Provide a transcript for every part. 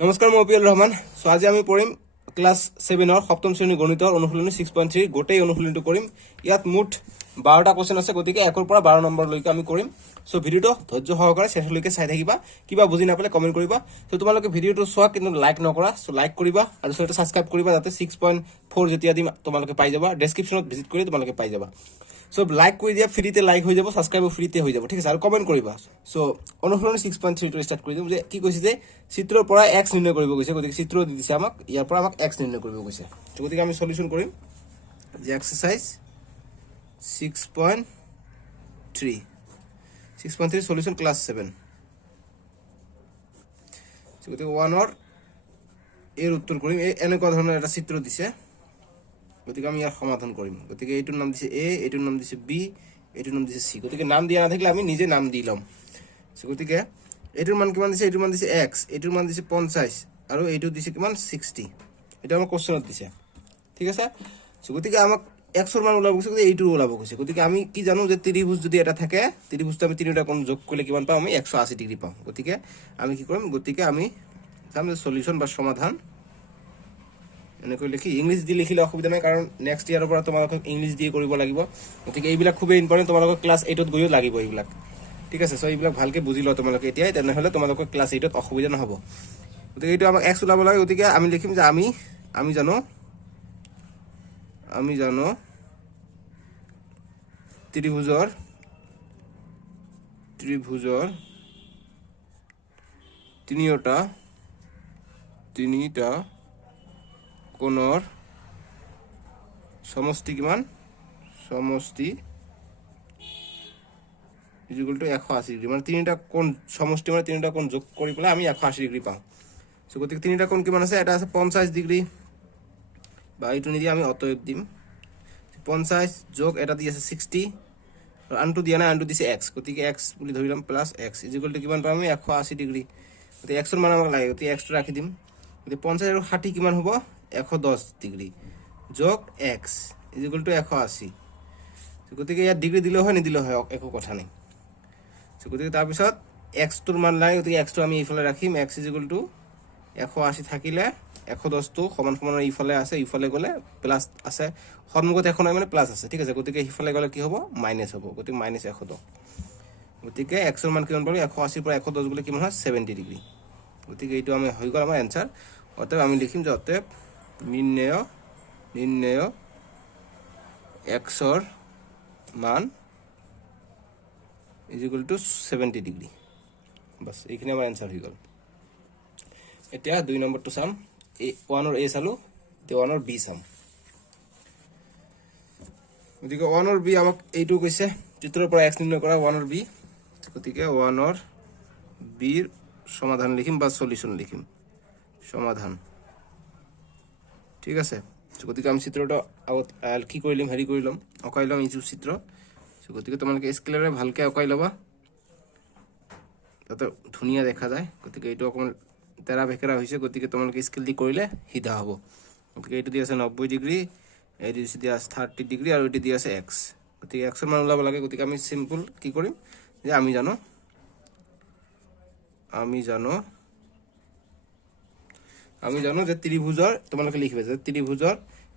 নমস্কাৰ মই অপিএল ৰহমান। সো আজি আমি পঢ়িম ক্লাস 7 সপ্তম শ্ৰেণীৰ গণিতৰ অনুশীলনী 6.3 গোটেই অনুশীলনীটো কৰিম। ইয়াত মুঠ 12টা কোশ্চেন আছে, গতিকে 1 পৰা 12 নম্বৰলৈকে আমি কৰিম। সো ভিডিওটো ধৈৰ্য সহকাৰে শেষলৈকে চাই থাকিবা। কিবা বুজি নাপালে কমেন্ট কৰিবা। সো তোমালোকে ভিডিওটো চোৱা কিন্তু লাইক নকৰা, সো লাইক কৰিবা আৰু সৈতে সাবস্ক্ৰাইব কৰিবা যাতে 6.4 যেতিয়া দিম তোমালোকে পাই যাবা। ডেসক্ৰিপশনত ভিজিট কৰি তোমালোকে পাই যাবা। সো লাইক কৰি দিয়া, ফ্ৰীতে লাইক হৈ যাব, সাবস্ক্ৰাইবও ফ্ৰীতে হৈ যাব, ঠিক আছে। আৰু কমেন্ট কৰিবা। সো অনুশীলনী 6.3 টো স্টাৰ্ট কৰি দিম। যে কি কৈছে যে চিত্ৰৰ পৰা x নিৰ্ণয় কৰিব গৈছে, গতিকে চিত্ৰ দি দিছে আমাক, ইয়াৰ পৰা আমাক x নিৰ্ণয় কৰিব গৈছে। তো গতিকে আমি সলিউশন কৰিম যে এক্সাৰসাইজ 6.3 সলিউশন ক্লাস 7। গতিকে 1 এৰ উত্তৰ কৰিম। এই এনেকুৱা ধৰণৰ এটা চিত্ৰ দিছে, গতিকে আমি ইয়াৰ সমাধান কৰিম। গতিকে এইটোৰ নাম দিছে এ, এইটোৰ নাম দিছে বি, এইটোৰ নাম দিছে সি। গতিকে নাম দিয়া নাথাকিলে আমি নিজে নাম দি লম। গতিকে এইটোৰ মান কিমান দিছে, এইটোৰ মান দিছে x, এইটোৰ মান দিছে 50 আৰু এইটো দিছে কিমান 60। এটা আমাৰ কোশ্চেনত দিছে, ঠিক আছে। গতিকে আমাক x ৰ মান ওলাব গৈছে, গতিকে এইটো ওলাব গৈছে। গতিকে আমি কি জানো যে ত্ৰিভুজ যদি এটা থাকে, ত্ৰিভুজটো আমি তিনিটা কোণ যোগ কৰিলে কিমান পাম, আমি 180 ডিগ্ৰী পাম। গতিকে আমি কি কৰিম, গতিকে আমি চাম যে সলিউশন বা সমাধান এনেকৈ লিখি ইংলিশ দি লিখিলে অসুবিধা নাই, কাৰণ নেক্সট ইয়াৰৰ পৰা তোমালোকক ইংলিশ দিয়ে কৰিব লাগিব। গতিকে এইবিলাক খুবেই ইম্পৰ্টেণ্ট, তোমালোকক ক্লাছ 8ত গৈও লাগিব এইবিলাক, ঠিক আছে। সো এইবিলাক ভালকে বুজি লোৱা তোমালোকে এতিয়াই, তেনেহ'লে তোমালোকৰ ক্লাছ 8ত অসুবিধা নহ'ব। গতিকে এইটো আমাক x ওলাব লাগে। গতিকে আমি লিখিম যে আমি জানো ত্ৰিভুজৰ তিনিটা কোণৰ সমষ্টি কিমান, সমষ্টি ইকুয়াল টু 180 ডিগ্ৰী। মানে তিনিটা কোণ সমষ্টি, মানে তিনিটা কোণ যোগ কৰি পেলাই আমি 180 ডিগ্ৰী পাওঁ। সো গতিকে তিনিটা কোণ কিমান আছে, এটা আছে 50 ডিগ্ৰী, বা এইটো নিদি আমি অতএব দিম 50 যোগ এটা দি আছে 60, আৰু আনটো দিয়া নাই, আনটো দিছে x, গতিকে x বুলি ধৰিলাম প্লাস x ইকুয়াল টু কিমান পাম আমি 180 ডিগ্ৰী। গতিকে x ৰ মান আমাক লাগে, গতিকে x টো ৰাখি দিম। গতিকে 50 আৰু 60 কিমান হ'ব, 110 ডিগ্ৰী যোগ x ইকুয়াল টু 180। গতিকে ইয়াত ডিগ্ৰী দিলেও হয় নিদিলেও হয়, একো কথা নাই। গতিকে তাৰপিছত x টোৰ মান লাগে, গতিকে x টো আমি এইফালে ৰাখিম, x ইকুয়াল টু 180 থাকিলে 110 টো সমান সমান ইফালে আছে, ইফালে গ'লে প্লাস আছে, সন্মুখত এখন নাই মানে প্লাস আছে, ঠিক আছে। গতিকে ইফালে গ'লে কি হ'ব, মাইনাস হ'ব, গতিকে মাইনাস 110। গতিকে x ৰ মান কিমান পালো, 180 পৰা 110 গ'লে কিমান হয় 70 ডিগ্ৰী। গতিকে এইটো আমি হৈ গ'ল আমাৰ এনসাৰ। অতএব আমি লিখিম যে অতএব নিৰ্ণয় x ৰ মান ইজ ইকুয়াল টু 70 ডিগ্ৰী। বাস এইখিনি আমাৰ এনসাৰ হৈ গ'ল। এতিয়া 2 নম্বৰটো চাম। 1 এ চালো, এতিয়া 1 বি চাম। গতিকে 1 বি আমাক এইটো কৈছে, চিত্ৰৰ পৰা x নিৰ্ণয় কৰা 1 বি। গতিকে 1 বিৰ সমাধান লিখিম বা সলিউশন লিখিম, সমাধান, ঠিক আছে। গতিকে আমি চিত্ৰটো আগত কি কৰিলাম, হেৰি কৰিলাম, অকাই ল'ম এইটো চিত্ৰ। গতিকে তোমালোকে স্কেলেৰে ভালকে অকাই ল'বা যাতে ধুনীয়া দেখা যায়। গতিকে এইটো অকমান তেৰা ভেকেৰা হৈছে, গতিকে তোমালোকে স্কেল দি কৰিলে সিধা হ'ব। গতিকে এইটো দি আছে 90 ডিগ্ৰী, এইটো দি আছে 30 ডিগ্ৰী, আৰু এইটো দি আছে x। গতিকে x ৰ মান ওলাব লাগে। গতিকে আমি সিম্পল কি কৰিম যে আমি জানো যে ত্ৰিভুজৰ, তোমালোকে লিখিবা যে ত্ৰিভুজৰ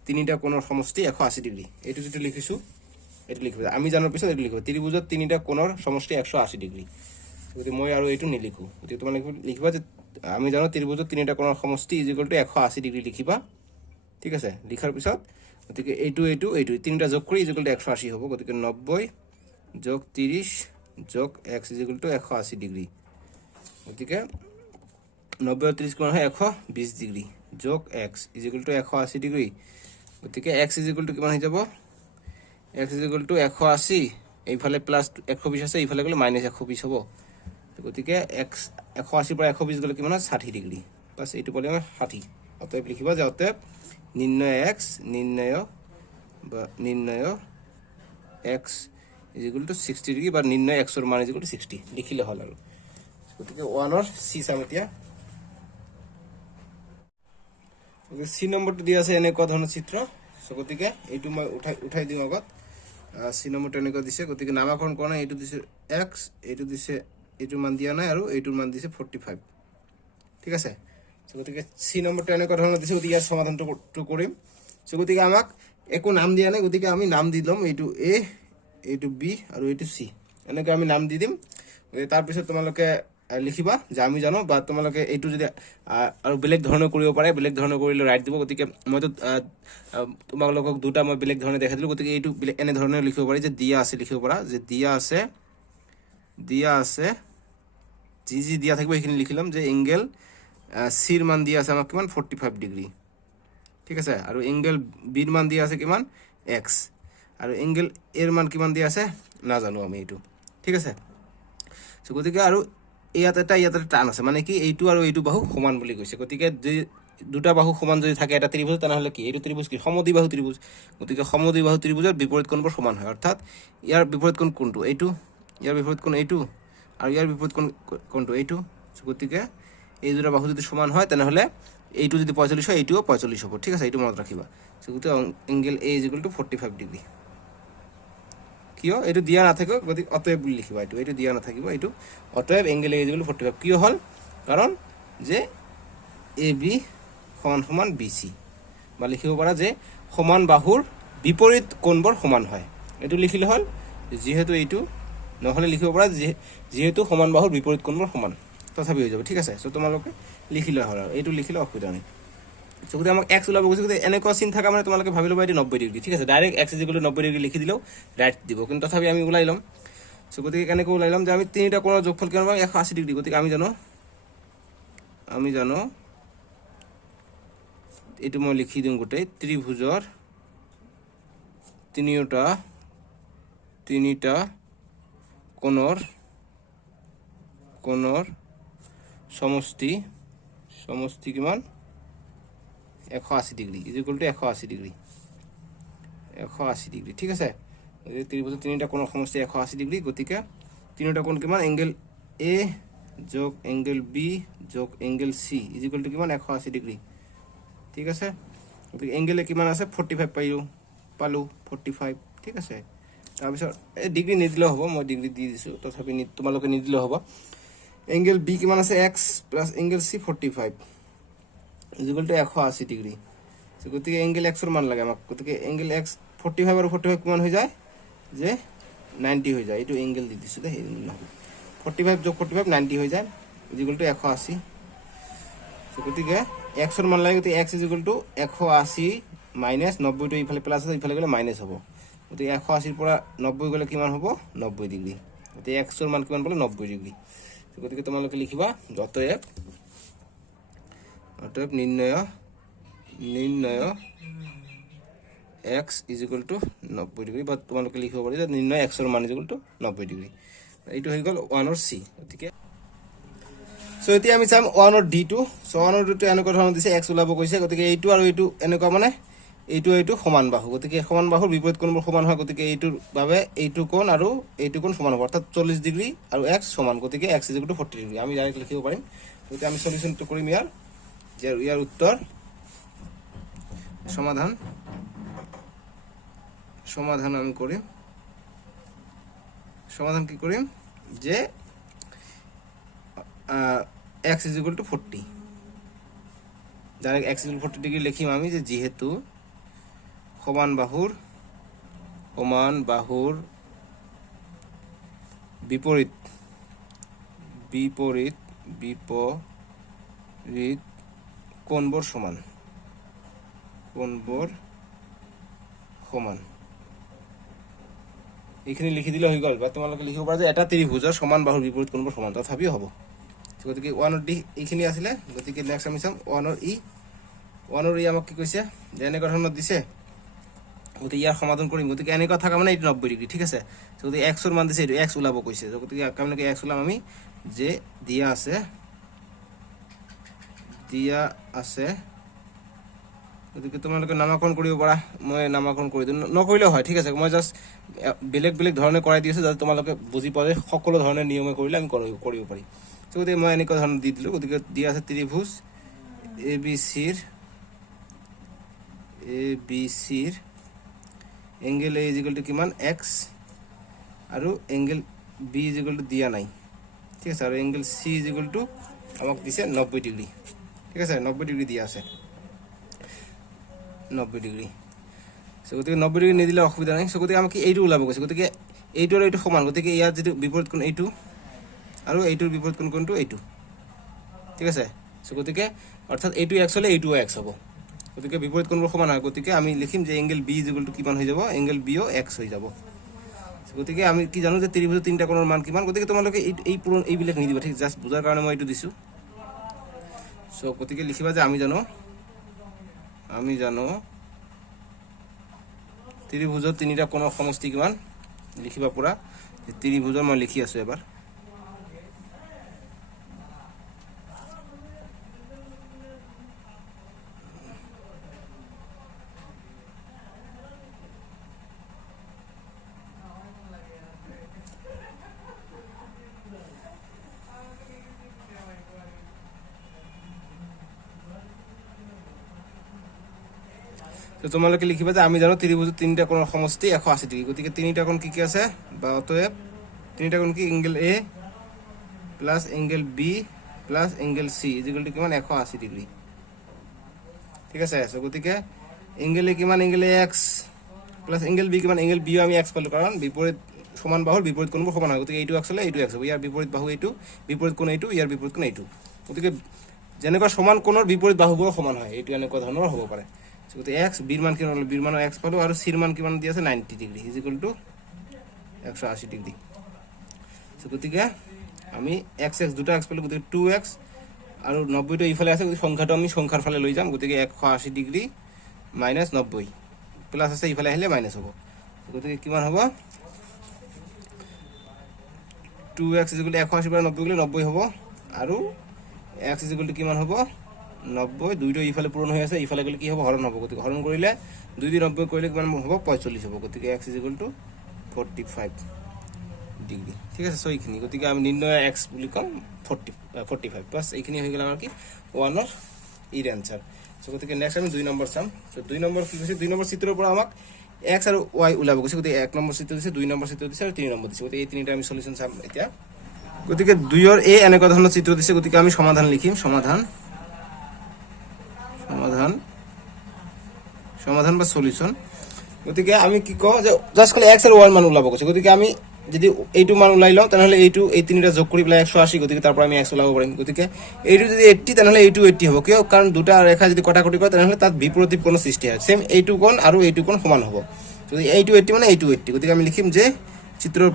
তিনিটা কোণৰ সমষ্টি 180 ডিগ্ৰী। এইটো যেটো লিখিছো এইটো লিখিবা, আমি জানাৰ পিছত এইটো লিখিবা, ত্ৰিভুজৰ তিনিটা কোণৰ সমষ্টি 180 ডিগ্ৰী। গতিকে মই আৰু এইটো নিলিখো, গতিকে তোমালোকে লিখিবা যে আমি জানো ত্ৰিভুজৰ তিনিটা কোণৰ সমষ্টি ইজ ইকুয়াল টু 180 ডিগ্ৰী লিখিবা, ঠিক আছে। লিখাৰ পিছত গতিকে এইটো তিনিটা যোগ কৰি ইজ ইকুয়াল টু 180 হ'ব। গতিকে 90 যোগ 30 যোগ x is equal two 180 degree. গতিকে 90 আৰু 30 কিমান হয় 120 ডিগ্ৰী যোগ x is equal two 180 degree. গতিকে x ইজ ইকুয়াল টু কিমান হৈ যাব, x ইজ ইকুয়াল টু 180, এইফালে প্লাস 120 আছে, এইফালে গ'লে মাইনাস 120 হ'ব। গতিকে x 180 পৰা 120 গ'লে কিমান হয় 60 ডিগ্ৰী, বাস এইটো পালে আমি 60। অতএব লিখিবা যে অতএব নিৰ্ণয় x is equal two 60 degree, বা নিৰ্ণয় x ৰ মান ইজ ইকুয়াল টু 60 লিখিলে হ'ল আৰু। গতিকে 1 সি চাম এতিয়া। সি নম্বৰটো দিয়া আছে এনেকুৱা ধৰণৰ চিত্ৰ। গতিকে এইটো মই উঠাই দিম আগত। সি নম্বৰটো এনেকুৱা দিছে, গতিকে নামাকৰণ কৰা নাই, এইটো দিছে x, এইটো দিছে, এইটোৰ মান দিয়া নাই, আৰু এইটোৰ মান দিছে 45, ঠিক আছে। গতিকে সি নম্বৰটো এনেকুৱা ধৰণৰ দিছে, গতিকে ইয়াৰ সমাধানটো কৰিম। গতিকে আমাক একো নাম দিয়া নাই, গতিকে আমি নাম দি ল'ম, এইটো এ, এইটো বি আৰু এইটো চি, এনেকৈ আমি নাম দি দিম। তাৰপিছত তোমালোকে লিখিবা যে আমি জানো, বা তোমালোকে এইটো যদি আৰু বেলেগ ধৰণে কৰিব পাৰে, বেলেগ ধৰণে কৰিলে ৰাইট দিব। গতিকে মইতো তোমালোকক দুটা মই বেলেগ ধৰণে দেখাই দিলোঁ, গতিকে এইটো এনেধৰণে লিখিব পাৰি যে দিয়া আছে, লিখিব পাৰা যে দিয়া আছে যি দিয়া থাকিব সেইখিনি লিখি ল'ম, যে এংগেল চিৰ মান দিয়া আছে আমাক কিমান 45 ডিগ্ৰী, ঠিক আছে। আৰু এংগেল বিৰ মান দিয়া আছে কিমান এক্স, আৰু এংগেল এৰ মান কিমান দিয়া আছে নাজানো আমি এইটো, ঠিক আছে। গতিকে আৰু ইয়াত এটা টান আছে, মানে কি এইটো আৰু এইটো বাহু সমান বুলি কৈছে। গতিকে যদি দুটা বাহু সমান যদি থাকে এটা ত্ৰিভুজ, তেনেহ'লে কি এইটো ত্ৰিভুজ কি সমদ্বিবাহু ত্ৰিভুজ। গতিকে সমদ্বিবাহু ত্ৰিভুজৰ বিপৰীত কোণবোৰ সমান হয়, অৰ্থাৎ ইয়াৰ বিপৰীত কোণ কোনটো এইটো, ইয়াৰ বিপৰীত কোণ এইটো, আৰু ইয়াৰ বিপৰীত কোণটো এইটো। গতিকে এই দুটা বাহু যদি সমান হয় তেনেহ'লে এইটো যদি 45 হয় এইটোও 45 হ'ব, ঠিক আছে, এইটো মনত ৰাখিবা। গতিকে angle A is equal two 45 degree. কিয় এইটো দিয়া নাথাকিব, গতিকে অতএব বুলি লিখিবা, এইটো দিয়া নাথাকিব, এইটো অতএব angle A is equal two 45। কিয় হ'ল, কাৰণ যে এ বি সমান সমান বি চি, বা লিখিব পাৰা যে সমান বাহুৰ বিপৰীত কোণবোৰ সমান হয়, এইটো লিখিলে হ'ল। যিহেতু এইটো নহ'লে লিখিব পাৰা যিহেতু সমান বাহুৰ বিপৰীত কোণবোৰ সমান, তথাপি হৈ যাব, ঠিক আছে। তোমালোকে লিখিলে হ'ল, আৰু এইটো লিখিলে অসুবিধা নাই। গতিকে আমাক এক্স ওলাব গৈছে, গতিকে এনেকুৱা চিন থকা মানে তোমালোকে ভাবি ল'বা এইটো 90 ডিগ্ৰী, ঠিক আছে। Direct x is equal two 90 degree লিখি দিলেও ৰাইট দিব, কিন্তু তথাপি আমি ওলাই ল'ম। গতিকে কেনেকৈ ওলাই ল'ম, যে আমি তিনিটা কোণৰ যোগফল কিমান পাম 180 ডিগ্ৰী। গতিকে আমি জানো এইটো মই লিখি দিওঁ, গোটেই ত্ৰিভুজৰ তিনিটা কোণৰ সমষ্টি কিমান 180 degree, is equal to 180 degree, ঠিক আছে। ত্ৰিভুজৰ তিনিটা কোণৰ সমষ্টি 180 ডিগ্ৰী। গতিকে তিনিটা কোণ কিমান, এংগেল এ যোগ এংগেল বি যোগ angle C is equal to কিমান 180 ডিগ্ৰী, ঠিক আছে। গতিকে এংগেলে কিমান আছে 45 পালোঁ 45, ঠিক আছে। তাৰপিছত এই ডিগ্ৰী নিদিলেও হ'ব, মই ডিগ্ৰী দি দিছোঁ, তথাপি তোমালোকে নিদিলেও হ'ব। এংগেল বি কিমান আছে x plus angle C 45 is equal to 180 degree. গতিকে এংগেল এক্সৰ মান লাগে আমাক, গতিকে এংগেল এক্স 45 আৰু 45 কিমান হৈ যায়, যে 90 হৈ যায়। এইটো এংগেল দি দিছোঁ দেই, 45 যোগ 45 90 হৈ যায়, ইজ ইকুৱেল টু 180। গতিকে এক্সৰ মান লাগে, গতিকে x is equal to 180 minus 90টো ইফালে প্লাছ আছে, ইফালে গ'লে মাইনাছ হ'ব। গতিকে 180ৰ পৰা 90 গ'লে কিমান হ'ব 90 ডিগ্ৰী। গতিকে এক্সৰ মান কিমান পালে 90 ডিগ্ৰী। গতিকে তোমালোকে লিখিবা অতএব নিৰ্ণয় x is equal two 90 degree, বা তোমালোকে লিখিব পাৰি যে নিৰ্ণয় এক্সৰ মান ইজ ইকুৱেল টু 90 ডিগ্ৰী। এইটো হৈ গ'ল 1 চি। গতিকে এতিয়া আমি চাম 1 ডি2। 1 ডিটো এনেকুৱা ধৰণৰ দিছে, এক্স ওলাব কৈছে। গতিকে এইটো আৰু এইটো এনেকুৱা, মানে এইটো সমান বাহু, গতিকে সমান বাহুৰ বিপৰীত কোণবোৰ সমান হয়। গতিকে এইটোৰ বাবে এইটো কোণ আৰু এইটো কোণ সমান হ'ব, অৰ্থাৎ 40 ডিগ্ৰী আৰু এক্স সমান। গতিকে x is equal two 40 degree আমি ডাইৰেক্ট লিখিব পাৰিম। গতিকে আমি সলিউশ্যনটো কৰিম, ইয়াৰ উত্তৰ সমাধান আমি কৰিম। সমাধান কি কৰিম, যে x is equal two 40, direct x is equal two 40 degree লিখিম আমি, যে যিহেতু সমান বাহুৰ বিপৰীত কোণবোৰ সমান। এইখিনি লিখি দিলে হৈ গ'ল, বা তোমালোকে লিখিব পাৰা যে এটা ত্ৰিভুজৰ সমান বাহুৰ বিপৰীত কোণবোৰ সমান, তথাপিও হ'ব। গতিকে 1 ডি এইখিনি আছিলে। গতিকে নেক্সট আমি চাম 1 ই। আমাক কি কৈছে, যে এনেকুৱা ধৰণৰ দিছে, গতিকে ইয়াৰ সমাধান কৰিম। গতিকে এনেকুৱা থকা মানে এইটো 90 ডিগ্ৰী, ঠিক আছে। গতিকে এক্সৰ মান দিছে, এইটো এক্স ওলাব কৈছে। গতিকে আপোনালোকে এক্স ওলাম আমি, যে দিয়া আছে। গতিকে তোমালোকে নামাকৰণ কৰিব পাৰা, মই নামাকৰণ কৰি দিম, নকৰিলেও হয়, ঠিক আছে। মই জাষ্ট বেলেগ ধৰণে কৰাই দি আছোঁ, যাতে তোমালোকে বুজি পোৱা যায় সকলো ধৰণে নিয়মে কৰিলে আমি কৰিব পাৰি। গতিকে মই এনেকুৱা ধৰণে দি দিলোঁ। গতিকে দিয়া আছে ত্ৰিভুজ এ বি চিৰ angle A is equal to কিমান এক্স, আৰু angle B is equal to দিয়া নাই, ঠিক আছে। আৰু angle C is equal to আমাক দিছে 90 ডিগ্ৰী। ঠিক আছে 90 ডিগ্ৰী দিয়া আছে 90 ডিগ্ৰী সো গতিকে 90 ডিগ্ৰী নিদিলে অসুবিধা নাই সো গতিকে আমাক এইটো ওলাব কৈছে গতিকে এইটো আৰু এইটো সমান গতিকে ইয়াৰ যেটো বিপৰীত কোণ এইটো আৰু এইটোৰ বিপৰীত কোণটো এইটো ঠিক আছে সো গতিকে অৰ্থাৎ এইটো x হলে এইটো x হ'ব গতিকে বিপৰীত কোণবোৰ সমান হয় গতিকে আমি লিখিম যে এংগল b কিমান হৈ যাব এংগল b ও x হৈ যাব গতিকে আমি কি জানো যে ত্ৰিভুজৰ তিনিটা কোণৰ মান কিমান গতিকে তোমালোকে এই পুৰণ এইবিলাক নিদিবা ঠিক জাস্ট বুজাৰ কাৰণে মই এইটো দিছো সো গতিকে লিখিবা যে আমি জানো ত্ৰিভুজৰ তিনিটা কোণৰ সমষ্টি কিমান লিখিবা পুৰা ত্ৰিভুজৰ মই লিখি আছো এবাৰ তো তোমালোকে লিখিবা যে আমি জানো ত্ৰিভুজৰ তিনিটা কোণৰ সমষ্টি 180 ডিগ্ৰী গতিকে তিনিটা কোণ কি আছে বা অতএব তিনিটা কোণ কি angle A plus angle B plus angle C কিমান 180 ডিগ্ৰী ঠিক আছে সো গতিকে এংগল A কিমান angle X plus angle B কিমান এংগল B আমি X পালো কাৰণ বিপৰীত সমান বাহুৰ বিপৰীত কোণবোৰ সমান হয় গতিকে এইটো X হলে এইটো X হ'ব ইয়াৰ বিপৰীত বাহু এইটো বিপৰীত কোণ এইটো ইয়াৰ বিপৰীত কোণ এইটো গতিকে যেনেকৈ সমান কোণৰ বিপৰীত বাহুবোৰ সমান হয় এইটো এনেকুৱা ধৰণৰ হ'ব পাৰে গতিকে x বিৰ মান কিমান হল বিৰ মান x পালো আৰু c ৰ মান কিমান দি আছে 90 ডিগ্ৰী = 180 ডিগ্ৰী সো গতিকে আমি x দুটা x পালো গতিকে 2x আৰু 90 টো ইফালে আছে গতিকে সংখ্যাটো আমি সংখ্যাৰ ফালে লৈ যাম গতিকে 180 ডিগ্ৰী - 90 প্লাস আছে ইফালে আহিলে মাইনাস হ'ব গতিকে কিমান হ'ব 2x = 180 / 90 গলে 90 হ'ব আৰু x = কিমান হ'ব 90 দুইটো ইফালে পূৰণ হৈ আছে ইফালে গলে কি হ'ব হৰণ হ'ব গতিকে হৰণ কৰিলে 2 * 90 কৰিলে কিমান হ'ব 45 হ'ব গতিকে x = 45 ডিগ্ৰী ঠিক আছে সো এইখিনি গতিকে আমি নিৰ্ণয় x বুলি কম 45 প্লাস এইখিনি হৈ গল আমাৰ কি 1 ৰ ইৰ আনসাৰ সো গতিকে নেক্সট আমি 2 নম্বৰ চাম সো 2 নম্বৰ কি কৈছে 2 নম্বৰ চিত্ৰৰ পৰা আমাক x আৰু y ওলাব কৈছে গতিকে 1 নম্বৰ চিত্ৰ দিছে 2 নম্বৰ চিত্ৰ দিছে আৰু 3 নম্বৰ দিছে গতিকে এই তিনিটা আমি সলিউশন চাম এতিয়া গতিকে 2 ৰ a এনেকুৱা ধৰণৰ চিত্ৰ দিছে গতিকে আমি সমাধান লিখিম সমাধান বা সলিউশন গতিকে আমি কি কও যে জাস্ট খালি x আৰু y মান ওলাব কৈছে গতিকে আমি যদি এইটো মান ওলাই লও তেনহলে এইটো এই তিনিটা যোগ কৰি পেলাই 180 গতিকে তাৰ পৰা আমি x ওলাব পাৰিম গতিকে এইটো যদি 80 তেনহলে এইটো 80 হ'ব কিয় কাৰণ দুটা ৰেখা যদি কটাকটি কৰে তেনহলে তাত বিপৰীত কোণ সৃষ্টি হয় সেম এইটো কোণ আৰু এইটো কোণ সমান হ'ব যদি এইটো 80 মানে এইটো 80 গতিকে আমি লিখিম যে চিত্ৰৰ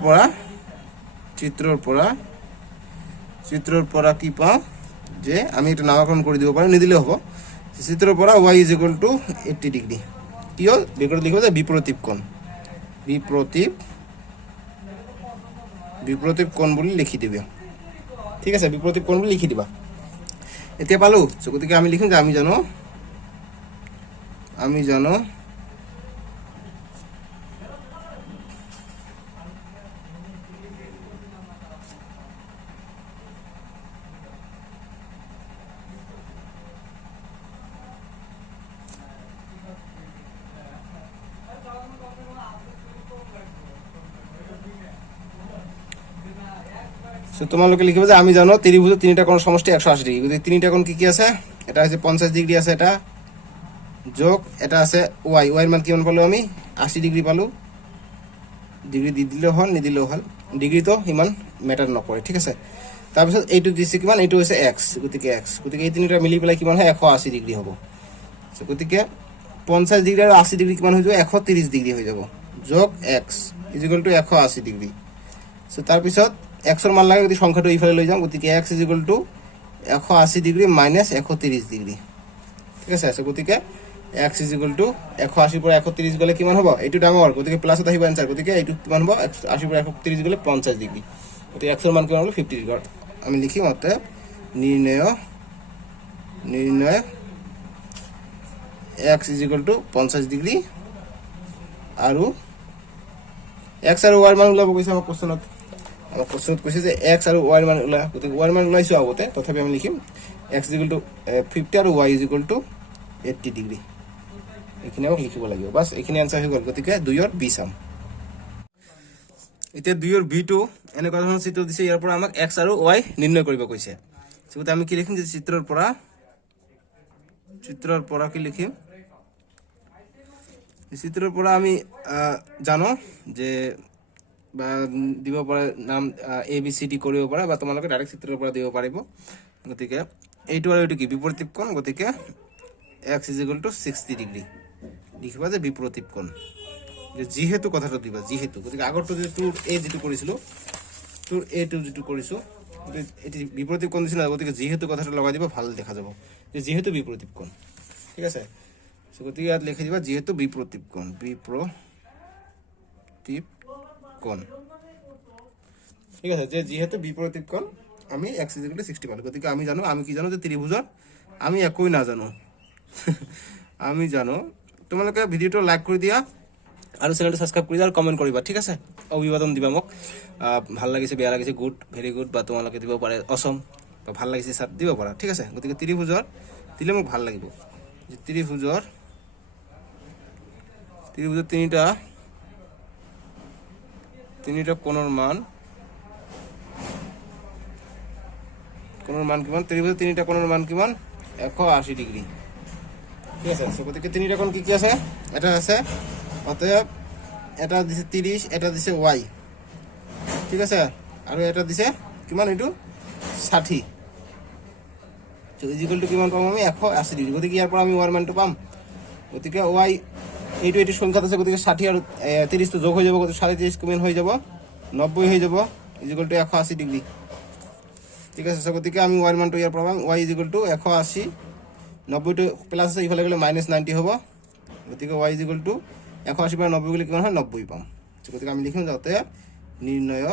পৰা কি পাওঁ যে আমি এটা নামকৰণ কৰি দিব পাৰো নিদিলে হ'ব চিত্ৰৰ পৰা y = 80 ডিগ্ৰী কি হল বিপৰীত লিখিব যে বিপৰীত কোণ বুলি লিখি দিবা ঠিক আছে বিপৰীত কোণ বুলি লিখি দিবা এতিয়া পালো সো গতিকে আমি লিখিম যে আমি জানো সো তোমালোকে লিখিবা যে আমি জানো ত্রিভুজের তিনটা কোণ সমষ্টি 180 ডিগ্রি গতিকে তিনটা কোণ কি আছে এটা আছে 50 ডিগ্রি আছে এটা যোগ এটা আছে y এর মান কিমান পালো আমি 80 ডিগ্রি পালো ডিগ্রি দি দিলে হল নিদিলে হল ডিগ্রি তো ইমান ম্যাটার নকৰে ঠিক আছে তাৰপিছত এইটো দিছে কিমান এইটো হৈছে x গতিকে এই তিনিটা মিলি পেলাই কিমান হয় 180 ডিগ্রি হ'ব সো গতিকে 50 ডিগ্রি আৰু 80 ডিগ্ৰি কিমান হৈ যাব 130 ডিগ্ৰি হৈ যাব যোগ x = 180 ডিগ্ৰি সো তাৰপিছত x ৰ মান লাগে যদি সংখ্যাটো ইফালে লৈ যাম গতিকে x = 180 ডিগ্রি - 130 ডিগ্রি ঠিক আছে সো গতিকে x = 180 পৰা 130 গলে কিমান হ'ব এইটো ডাঙৰ গতিকে প্লাসত আহিব आंसर গতিকে এইটো কিমান হ'ব 180 পৰা 130 গলে 50 ডিগ্ৰি গতিকে x ৰ মান কিমান হ'ব 50 ডিগ্ৰি আমি লিখিম অতএব নিৰ্ণয় x = 50 ডিগ্ৰি আৰু x আৰু y মান ওলাব কৈছে আমাৰ কোশ্চেনত কৈছে যে x আৰু y মান ওলা গতিকে y মান ওলাইছো আগতে তথাপি আমি লিখিম x = 50 আৰু y = 80 ডিগ্রি এখানে আমাক লিখিব লাগিব বাস এখানে आंसर হৈ গল গতিকে 2 ৰ b চাম এতিয়া 2 ৰ b2 এনেকুৱা ধৰণৰ চিত্ৰ দিছে ইয়াৰ পৰা আমাক x আৰু y নিৰ্ণয় কৰিব কৈছে গতিকে আমি কি লিখিম যে চিত্ৰৰ পৰা চিত্ৰৰ পৰা কি লিখিম চিত্ৰৰ পৰা আমি জানো যে বা দিব পৰা নাম ABCD কৰিব পৰা বা তোমালোকে ডাইৰেক্ট চিত্ৰৰ পৰা দিব পাৰিব গতিকে এইটো আৰু এইটো কি বিপৰীত কোণ গতিকে x = 60 ডিগ্ৰী লিখিবা যে বিপৰীত কোণ যে যেহেতু কথাটো দিবা যেহেতু গতিকে আগৰটো যে তোৰ এই যেটো কৰিছিল তোৰ এইটো যেটো কৰিছো এটি বিপৰীত কোণ দিছিল গতিকে যেহেতু কথাটো লগাই দিবা ভাল দেখা যাব যে যেহেতু বিপৰীত কোণ ঠিক আছে সো গতিকে ইয়াত লিখি দিবা যেহেতু বিপৰীত কোণ ঠিক আছে যে যেহেতু বিপৰীত কোণ আমি x = 60 পালো গতিকে আমি জানো আমি কি জানো যে ত্ৰিভুজৰ আমি একোই না জানো আমি জানো তোমালোকে ভিডিওটো লাইক কৰি দিয়া আৰু চ্যানেলটো সাবস্ক্ৰাইব কৰি দিয়া আৰু কমেন্ট কৰিবা ঠিক আছে অভিবাদন দিবা মোক ভাল লাগিছে বেয়া লাগিছে গুড ভেৰি গুড বা তোমালোকে দিব পাৰে অসম বা ভাল লাগিছে সাত দিব পাৰা ঠিক আছে গতিকে ত্ৰিভুজৰ দিলে মোক ভাল লাগিব যে ত্ৰিভুজৰ তিনিটা কোণৰ মান কিমান ত্ৰিভুজৰ তিনিটা কোণৰ মান কিমান 180 ডিগ্ৰী ঠিক আছে সো গতিকে তিনিটা কোণ কি কি আছে এটা আছে অতএব এটা দিছে 30 এটা দিছে y ঠিক আছে আৰু এটা দিছে কিমান এটো 60 সো ইকুয়াল টু কিমান পাম আমি 180 ডিগ্ৰী গতিকে ইয়াৰ পৰা আমি y মানটো পাম গতিকে y এইটো সংখ্যাত আছে গতিকে 60 আৰু 30 তো যোগ হৈ যাব গতিকে 37 কিমান হৈ যাব 90 হৈ যাব ইকুয়াল টু 180 ডিগ্ৰী ঠিক আছে সো গতিকে আমি y মানটো ইয়াৰ পৰা পাম y = 180 90 টো প্লাস আছে ইফালে গলে -90 হ'ব গতিকে y = 180 পৰা 90 গলে কিমান হয় 90 পাম সো গতিকে আমি লিখিম যাতে নির্ণয়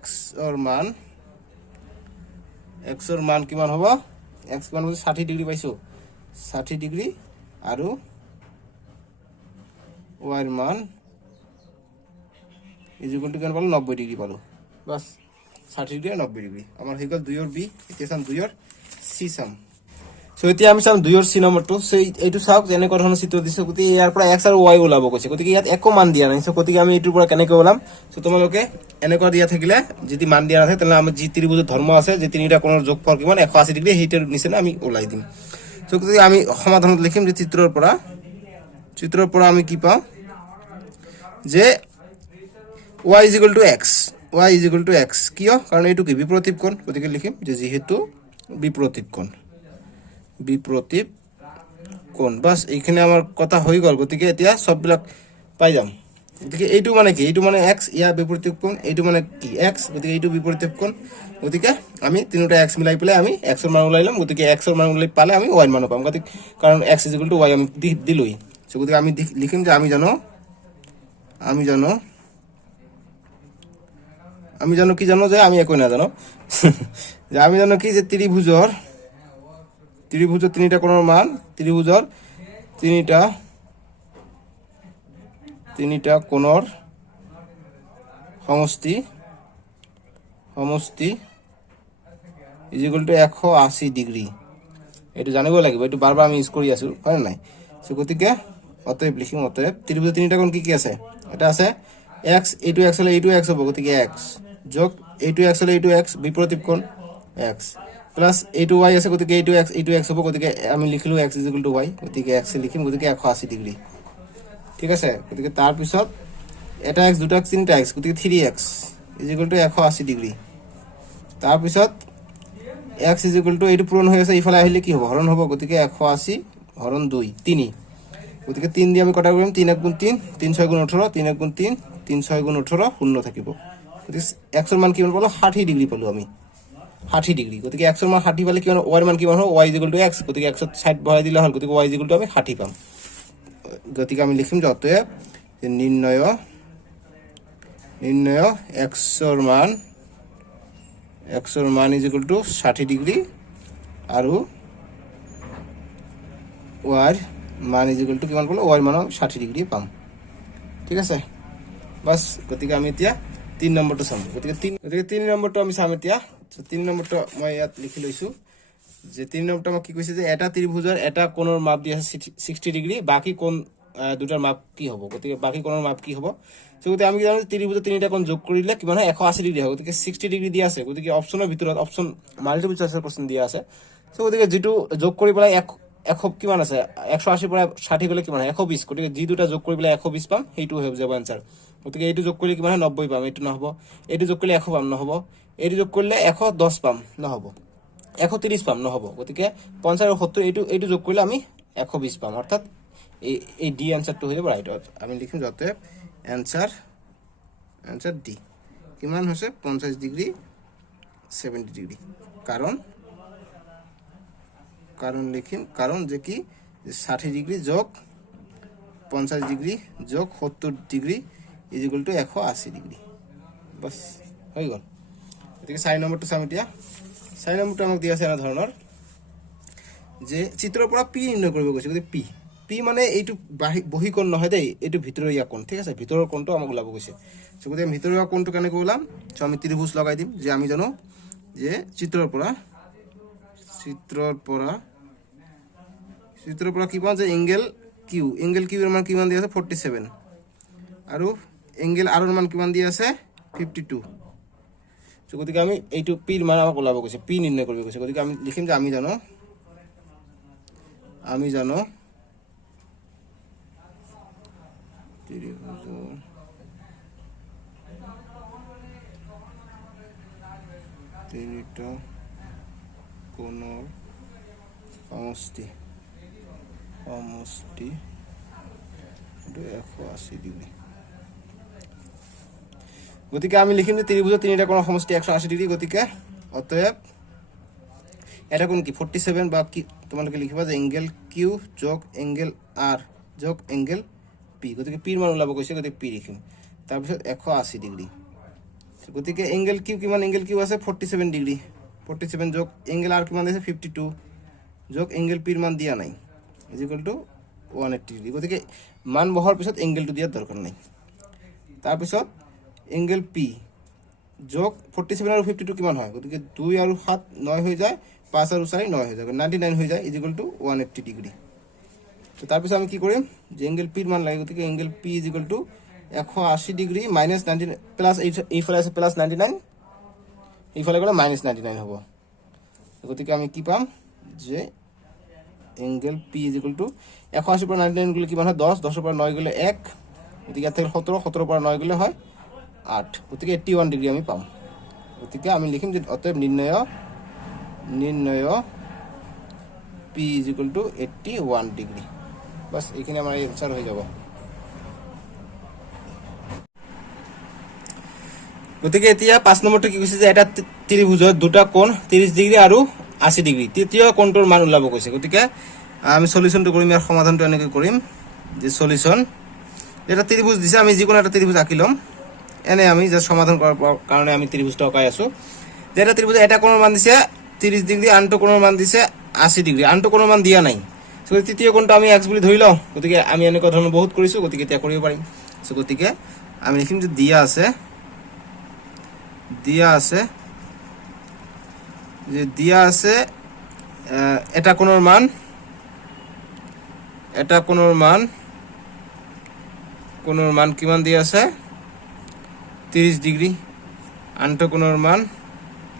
x ৰ মান কিমান হ'ব x কিমান হ'ব 60 ডিগ্ৰী পাইছো 60 ডিগ্ৰী আৰু y ৰ মান = কিমান পালো 90 ডিগ্ৰী পালো বাস 60 ডিগ্ৰী 90 ডিগ্ৰী আমাৰ হৈ গল 2 ৰ b এতিয়া চাম 2 ৰ c চাম সো এতিয়া আমি চাম 2 ৰ c নম্বৰটো সো এইটো চাওক যেনে ধৰণৰ চিত্ৰ দিছে গতি ইয়াৰ পৰা x আৰু y ওলাব কৈছে গতিকে ইয়াত একো মান দিয়া নাই সো গতিকে আমি এইটোৰ পৰা কেনেকৈ ওলাম সো তোমালোকে এনেকৈ দিয়া থাকিলে যদি মান দিয়া নাথাকে তেনে আমি যি ত্ৰিভুজৰ ধৰ্ম আছে যে তিনিটা কোণৰ যোগফল কিমান 180 ডিগ্ৰী হেইটোৰ নিচিনা আমি ওলাই দিম সো গতিকে আমি সমাধানত লিখিম যে চিত্ৰৰ পৰা আমি কি পাম যে y = x কিয় কাৰণ এইটো কি বিপৰীত কোণ গতিকে লিখিম যে যেহেতু বিপৰীত কোণ বাস এইখানে আমাৰ কথা হৈ গল গতিকে এতিয়া সববিলাক পাই যাম গতিকে এইটো মানে কি এইটো মানে x ইয়াৰ বিপৰীত কোণ এইটো মানে কি x গতিকে এইটো বিপৰীত কোণ গতিকে আমি তিনিটা x মিলাই পেলাই আমি x ৰ মান ওলাইলাম গতিকে x ৰ মান ওলাই পালে আমি y ৰ মান পাম গতিকে কাৰণ x = y আমি দিলই সো গতিকে আমি লিখিম যে আমি জানো কি জানো যে আমি একো না জানো যে আমি জানো কি যে ত্ৰিভুজৰ তিনিটা কোণৰ মান ত্ৰিভুজৰ তিনিটা কোণৰ সমষ্টি = 180 ডিগ্ৰী এটো জানিব লাগিব এটো বাৰবাৰ আমি ইউজ কৰি আছো হয় নাই সো গতিকে অতএব লিখিম অতএব ত্ৰিভুজৰ তিনিটা কোণ কি কি আছে এটা আছে x এইটো x হলে এইটো x হ'ব গতিকে x যোগ এইটো x হলে এইটো x বিপৰীত কোণ x প্লাস এইটো y আছে গতিকে এইটো x হ'ব গতিকে আমি লিখিলো x = y গতিকে x লিখিম গতিকে 180 ডিগ্ৰী ঠিক আছে গতিকে তাৰ পিছত এটা x দুটা x তিনটা x গতিকে 3x = 180 ডিগ্ৰী তাৰ পিছত x = এইটো পূৰণ হৈ আছে ইফালে আহিলে কি হ'ব হৰণ হ'ব গতিকে 180 হৰণ 2 3 গতিকে 3 দি আমি কটা কৰিম 3 * 3 3 6 * 18 3 * 3 3 6 * 18 শূন্য থাকিব গতিকে x ৰ মান কিমান পালো 60 ডিগ্ৰী পালো আমি 60 ডিগ্ৰী গতিকে x ৰ মান 60 পালে কিমান y ৰ মান কিমান হ'ব y = x গতিকে x ত 60 বহাই দিলে হল গতিকে y = আমি 60 পাম গতিকে আমি লিখিম যতে নির্ণয় x ৰ মান = 60 ডিগ্ৰী আৰু y ৰ মান = কিমান পালো y ৰ মান 60 ডিগ্ৰী পাম ঠিক আছে বাস গতিকে আমি এতিয়া 3 নম্বৰটো চাম গতিকে 3 নম্বৰটো আমি চাম এতিয়া 3 নম্বৰটো মই ইয়াত লিখি লৈছো যে 3 নম্বৰটো আমাক কি কৈছে যে এটা ত্ৰিভুজৰ এটা কোণৰ মাপ দিয়া আছে 60 ডিগ্ৰী বাকি কোণ দুটাৰ মাপ কি হ'ব গতিকে বাকি কোণৰ মাপ কি হ'ব সো গতিকে আমি জানো ত্ৰিভুজৰ তিনিটা কোণ যোগ কৰিলে কিমান হয় 180 ডিগ্ৰী হয় গতিকে 60 ডিগ্ৰী দিয়া আছে গতিকে অপচনৰ ভিতৰত অপচন মাল্টিপল চয়েসৰ কোশ্চেন দিয়া আছে সো গতিকে যিটো যোগ কৰি পেলাই 100 কিমান আছে 180 পৰা 60 গলে কিমান হয় 120 গতিকে যি দুটা যোগ কৰি পেলাই 120 পাম সেইটো হৈ যাব আনসাৰ গতিকে এইটো যোগ কৰিলে কিমান হয় 90 পাম এইটো নহব এইটো যোগ কৰিলে 100 পাম নহব এইটো যোগ কৰিলে 110 পাম নহব 130 পাম নহব গতিকে 50 আৰু 70 এইটো যোগ কৰিলে আমি 120 পাম অৰ্থাৎ এই ডি আনসাৰটো হৈ যাব ৰাইট আমি লিখিম যাতে আনসাৰ ডি কিমান হৈছে 50 ডিগ্ৰী 70 ডিগ্ৰী কাৰণ লিখিম কাৰণ যে কি 60 ডিগ্ৰী যোগ 50 ডিগ্ৰী যোগ 70 degree is equal two 180 degree বাস হৈ গল গতিকে 4 নম্বৰটো চাম এতিয়া 4 নম্বৰটো আমাক দিয়া আছে এনে ধৰণৰ যে চিত্ৰৰ পৰা পি নিৰ্ণয় কৰিব গৈছে গতিকে পি মানে এইটো বহিকোণ নহয় দেই এইটো ভিতৰীয়া কোণ ঠিক আছে ভিতৰৰ কোণটো আমাক ওলাব গৈছে সো গতিকে ভিতৰীয়া কোণটো কেনেকৈ ওলাম সো আমি ত্ৰিভুজ লগাই দিম যে আমি জানো যে চিত্ৰৰ পৰা কি পাওঁ যে এংগেল কিউ এৰ মান কিমান দিয়া আছে 47 আৰু এংগেল আর এর মান কিমান দিয়া আছে 52 সো গতিকে আমি এইটো পি এর মান আমাক ওলাব গৈছে পি নিৰ্ণয় কৰিব গৈছে গতিকে আমি লিখিম যে আমি জানো তিনিটা কোণৰ সমষ্টি 180 ডিগ্ৰী গতিকে আমি লিখিম যে ত্ৰিভুজৰ তিনিটা কোণৰ সমষ্টি 180 ডিগ্ৰী গতিকে অতএব এটা কোণ কি 47 বা কি তোমালোকে লিখিবা যে এংগেল কিউ যোগ এংগেল আর যোগ এংগেল পি গতিকে পিৰ মান ওলাব কৈছে গতিকে পি লিখিম তাৰপিছত 180 ডিগ্ৰী গতিকে এংগেল কিউ কিমান এংগেল কিউ আছে 47 ডিগ্ৰী 47 যোগ এংগেল আৰ কিমান আছে 52 যোগ এংগেল পিৰ মান দিয়া নাই ইজ ইকুয়াল টু 180 ডিগ্ৰী গতিকে মান বহৰ পিছত এংগেলটো দিয়াৰ দৰকাৰ নাই তাৰপিছত এংগেল পি যোগ 47 আৰু 52 কিমান হয় গতিকে 2 আৰু 7 9 হৈ যায় 5 আৰু 4 9 হৈ যায় 99 হৈ যায় ইজ ইকুয়াল টু 180 ডিগ্ৰী তো তাৰপিছত আমি কি কৰিম যে এংগেল পিৰ মান লাগে গতিকে angle P is equal two 180 degree minus 99 plus এইফালে আছে প্লাস 99 এইফালে গলে মাইনাস 99 হ'ব গতিকে আমি কি পাম যে angle P is equal two 180 পৰা 99 গলে কিমান হয় 10 10 পৰা 9 গলে 1 গতিকে ইয়াত 17 17 পৰা 9 গলে হয় 8 গতিকে 81 ডিগ্ৰী আমি পাম গতিকে আমি লিখিম যে অতএব নিৰ্ণয় P is equal two 81 degree বাস এইখিনি আমাৰ আনসাৰ হৈ যাব গতিকে এতিয়া 5 নম্বৰটো কি কৈছে যে এটা ত্ৰিভুজৰ দুটা কোণ 30 ডিগ্ৰী আৰু 80 ডিগ্ৰী তৃতীয় কোণটোৰ মান ওলাব কৈছে গতিকে আমি সলিউশনটো কৰিম ইয়াৰ সমাধানটো এনেকৈ কৰিম যে সলিউশন এটা ত্ৰিভুজ দিছে আমি যিকোনো এটা ত্ৰিভুজ আঁকিলম এনে আমি যে সমাধান কৰাৰ কাৰণে আমি ত্ৰিভুজটো আঁকাই আছো যে এটা ত্ৰিভুজ এটা কোণৰ মান দিছে 30 ডিগ্ৰী আনটো কোণৰ মান দিছে 80 ডিগ্ৰী আনটো কোণৰ মান দিয়া নাই সো তৃতীয় কোণটো আমি x বুলি ধৰি লওঁ গতিকে আমি এনেকুৱা ধৰণৰ বহুত কৰিছো গতিকে এতিয়া কৰিব পাৰিম সো গতিকে আমি লিখিম যে দিয়া আছে এটা কোণৰ মান কিমান দিয়া আছে 30 ডিগ্ৰী আনটো কোণৰ মান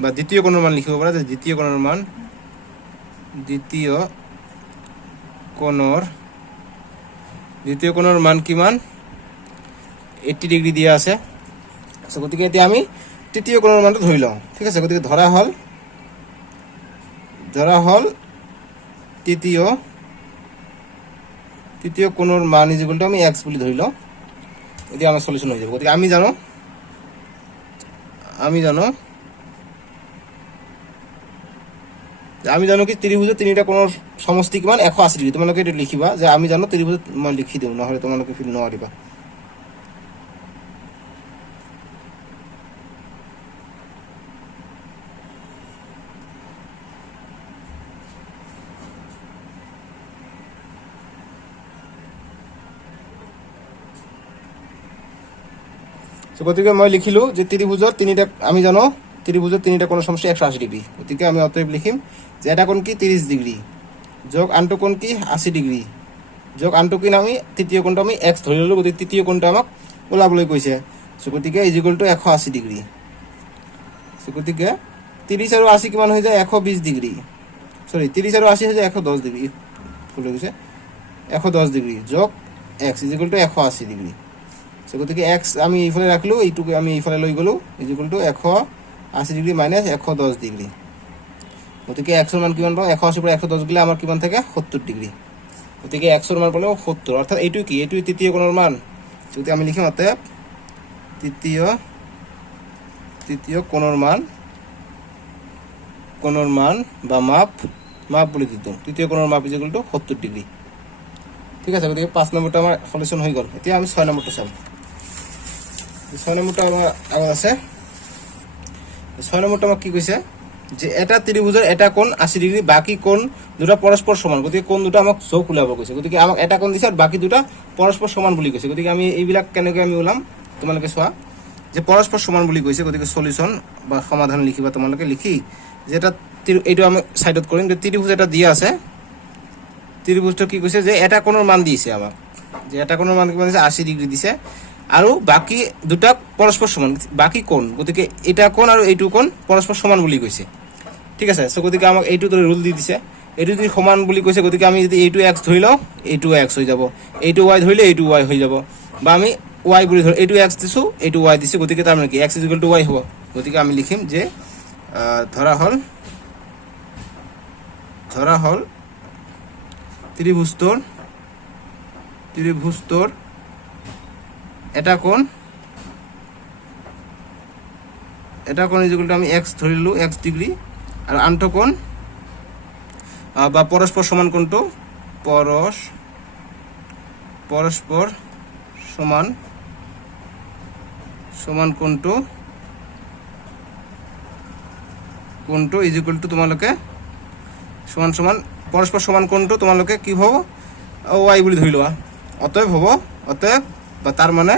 বা দ্বিতীয় কোণৰ মান লিখিব পাৰা যে দ্বিতীয় কোণৰ মান কিমান 80 ডিগ্ৰী দিয়া আছে সো গতিকে এতিয়া আমি তৃতীয় কোণৰ মানটো ধৰি লওঁ ঠিক আছে গতিকে ধৰা হল তৃতীয় কোণৰ মান ইজ ইকুয়াল টু আমি x বুলি ধৰি লওঁ এতিয়া আমাৰ সলিউশন হৈ যাব গতিকে আমি জানো কি ত্ৰিভুজৰ তিনিটা কোণৰ সমষ্টি কিমান 180 ডিগ্ৰী তোমালোকে এটা লিখিবা যে আমি জানো ত্ৰিভুজত মই লিখি দিওঁ নহলে তোমালোকে ফিল নোৱাৰিবা সো গতিকে মই লিখিলো যে ত্ৰিভুজৰ তিনিটা আমি জানো ত্ৰিভুজৰ তিনিটা কোণৰ সমষ্টি 180 ডিগ্ৰী গতিকে আমি অতএব লিখিম যে এটা কোণ কি 30 ডিগ্ৰী যোগ আনটো কোণ কি 80 ডিগ্ৰী যোগ আনটো কি আমি তৃতীয় কোণটো আমি x ধৰি ললো গতিকে তৃতীয় কোণটো আমাক ওলাবলৈ কৈছে সো গতিকে is equal two 180 degree so গতিকে 30 আৰু 80 কিমান হৈ যায় 120 ডিগ্ৰী সরি 30 আর 80 হচ্ছে 110 ডিগ্রি, ভুল হয়ে গেছে, 110 ডিগ্রি যোগ x is equal two 180 degree. So গতিকে এক্স আমি এইফালে রাখলো, এইটুকু আমি এইফালে লৈ গ'লো, is equal two 180 degree minus 110 degree. গতিকে এক্সৰ মান কিমান পাওঁ, 180 পৰা 110 গ'লে আমাৰ কিমান থাকে 70 ডিগ্ৰি। গতিকে এক্সৰ মান পালেও 70, অৰ্থাৎ এইটো কি, এইটো তৃতীয় কোণৰ মান। যদি আমি লিখিম অতএব তৃতীয় কোণৰ মান বা মাপ বলে দিতাম, তৃতীয় কোণৰ মাপ ইজ ইকুয়াল টু 70 ডিগ্ৰি। ঠিক আছে, গতিকে 5 নম্বৰটা আমাৰ সলিউশন হৈ গ'ল। এতিয়া আমি 6 নম্বৰটো চাম। 6 নম্বৰটা আমাৰ আগত আছে। 6 নম্বৰটা আমাক কি কৈছে যে এটা ত্ৰিভুজৰ এটা কোণ 80 ডিগ্ৰি, বাকি কোণ দুটা পৰস্পৰ সমান। গতিকে কোণ দুটা আমাক যোগ ওলাব কৈছে। গতিকে আমাক এটা কোণ দিছে আৰু বাকি দুটা পৰস্পৰ সমান বুলি কৈছে। গতিকে আমি এইবিলাক কেনেকৈ আমি ওলাম তোমালোকে চোৱা, যে পৰস্পৰ সমান বুলি কৈছে। গতিকে সলিউশন বা সমাধান লিখিবা তোমালোকে, লিখি যে এটা এইটো আমি সাইডত কৰিম, যে ত্ৰিভুজ এটা দিয়া আছে, ত্ৰিভুজটা কি কৈছে যে এটা কোণৰ মান দিছে আমাক, যে এটা কোণৰ মান কিমান দিছে 80 ডিগ্ৰি দিছে, আৰু বাকি দুটা পৰস্পৰ সমান বাকি কোণ। গতিকে এটা কোণ আৰু এইটো কোণ পৰস্পৰ সমান বুলি কৈছে। ঠিক আছে, সো গতিকে আমাক এইটো ৰুল দি দিছে, এইটো যদি সমান বুলি কৈছে, গতিকে আমি যদি এইটো এক্স ধৰি লওঁ, এইটো এক্স হৈ যাব, এইটো ৱাই ধৰিলে এইটো ৱাই হৈ যাব, বা আমি ৱাই বুলি ধৰি এইটো এক্স দিছো, এইটো ৱাই দিছো, গতিকে তাৰ মানে কি x is equal two Y হ'ব। গতিকে আমি লিখিম যে ধৰা হল ত্ৰিভুজটোৰ এটা কোণ ইজ ইকুয়াল টু আমি এক্স ধৰিলো, এক্স ডিগ্ৰি, আৰু আনটো কোণ বা পৰস্পৰ সমান কোণটো পৰস্পৰ সমান কোণটো ইজ ইকুয়াল টু তোমালোকে সমান পৰস্পৰ সমান কোণটো তোমালোকে কি হ'ব ওয়াই বুলি ধৰি লোৱা। অতএব বা তাৰ মানে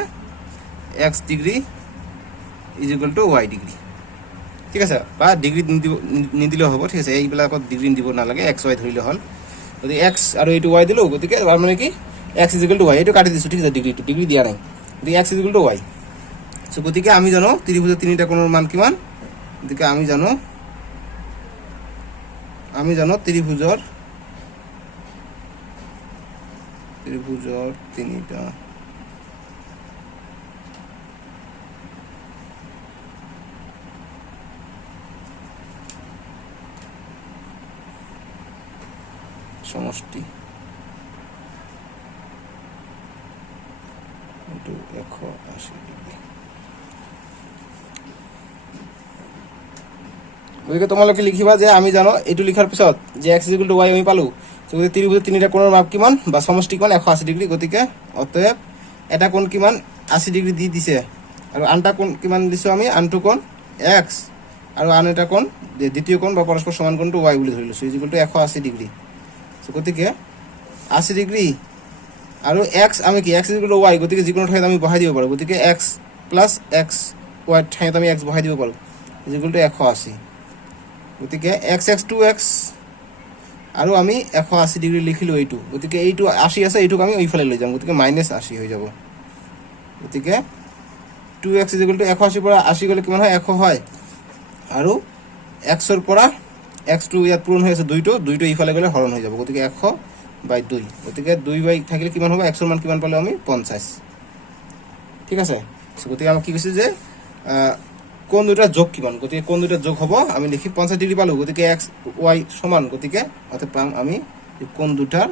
x degree is equal to y degree. ঠিক আছে, বা ডিগ্রি নিদিলেও হ'ব। ঠিক আছে, এইবিলাকত ডিগ্রি দিব নালাগে, এক্স ওয়াই ধৰিলে হ'ল। গতিকে এক্স আৰু এইটো ওয়াই দিলোঁ, গতিকে তাৰ মানে কি x is equal to y, এইটো কাটি দিছোঁ। ঠিক আছে, ডিগ্রি দিয়া নাই, গতিকে x is equal to y. So গতিকে আমি জানো ত্রিভুজের তিনিটা কোণৰ মান কিমান। গতিকে আমি জানো ত্ৰিভুজৰ তিনিটা সমষ্টি, এইটো 180 ডিগ্ৰি। গতিকে তোমালোকে লিখিবা যে আমি জানো, এইটো লিখাৰ পিছত যে x is equal to y আমি পালো। গতিকে ত্রিভুজের তিনিটা কোণৰ মাপ কিমান বা সমষ্টি কিমান 180 ডিগ্ৰি। গতিকে অতএব এটা কোণ কিমান 80 ডিগ্ৰি দি দিছে, আৰু আনটা কোণ কিমান দিছো আমি, আনটো কোণ এক্স, আৰু আন এটা কোণ দ্বিতীয় কোণ বা পৰস্পৰ সমান কোণটো ওয়াই বুলি ধৰি লৈছো, ইজ ইকুয়াল টু 180 ডিগ্ৰি। গতিকে 80 ডিগ্ৰি আৰু এক্স আমি কি x is equal to y, গতিকে যিকোনো ঠাইত আমি বহাই দিব পাৰোঁ। গতিকে এক্স প্লাছ এক্স ওয়াই ঠাইত আমি এক্স বহাই দিব পাৰোঁ, ইজ ইকুয়াল টু 180। গতিকে এক্স 2x আৰু আমি 180 ডিগ্রি লিখিলোঁ এইটো। গতিকে এইটো 80 আছে, এইটোক আমি এইফালে লৈ যাম, গতিকে -80 হৈ যাব। গতিকে 2x ইজ ইকুয়াল টু 180 পৰা 80 গ'লে কিমান হয় 100 হয়, আৰু এক্সৰ পৰা এক্সটো ইয়াত পূৰণ হৈ আছে, দুইটো এইফালে গ'লে হৰণ হৈ যাব। গতিকে 100/2, গতিকে 2 থাকিলে কিমান হ'ব, এক্সৰ মান কিমান পালোঁ আমি 50। ঠিক আছে, গতিকে আমাক কি কৈছে যে কোণ দুটাৰ যোগ কিমান। গতিকে কোণ দুটাৰ যোগ হ'ব, আমি লিখি 50 ডিগ্রি পালোঁ। গতিকে এক্স ওয়াই সমান, গতিকে অতএব পাম আমি কোণ দুটাৰ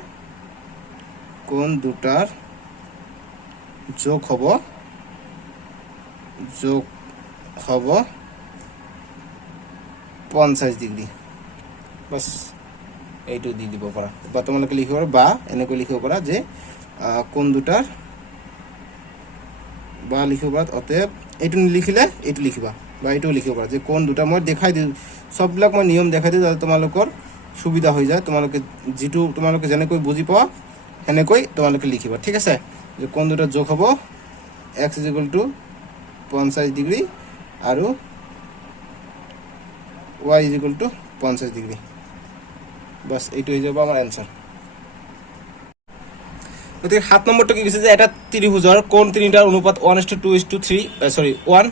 যোগ হ'ব 50 ডিগ্ৰি। বাস এইটো দি দিব পাৰা, বা তোমালোকে লিখিব পাৰা, বা এনেকৈ লিখিব পাৰা যে কোণ দুটাৰ বা লিখিব পাৰা। অতএব এইটো নিলিখিলে এইটো লিখিবা, বা এইটোও লিখিব পাৰা, যে কোণ দুটা মই দেখাই দিওঁ, সববিলাক মই নিয়ম দেখাই দিওঁ যাতে তোমালোকৰ সুবিধা হৈ যায়। তোমালোকে যেনেকৈ বুজি পোৱা সেনেকৈ তোমালোকে লিখিবা। ঠিক আছে, যে কোণ দুটাৰ যোগ হ'ব X is equal to 50 degree আৰু Y is equal to 50 degree. বাস এইটো হৈ যাব আমাৰ এনসাৰ। গতিকে 7 নম্বৰটো কি কৈছে যে এটা ত্ৰিভুজৰ কোণ তিনিটাৰ অনুপাত 1:2:3 1।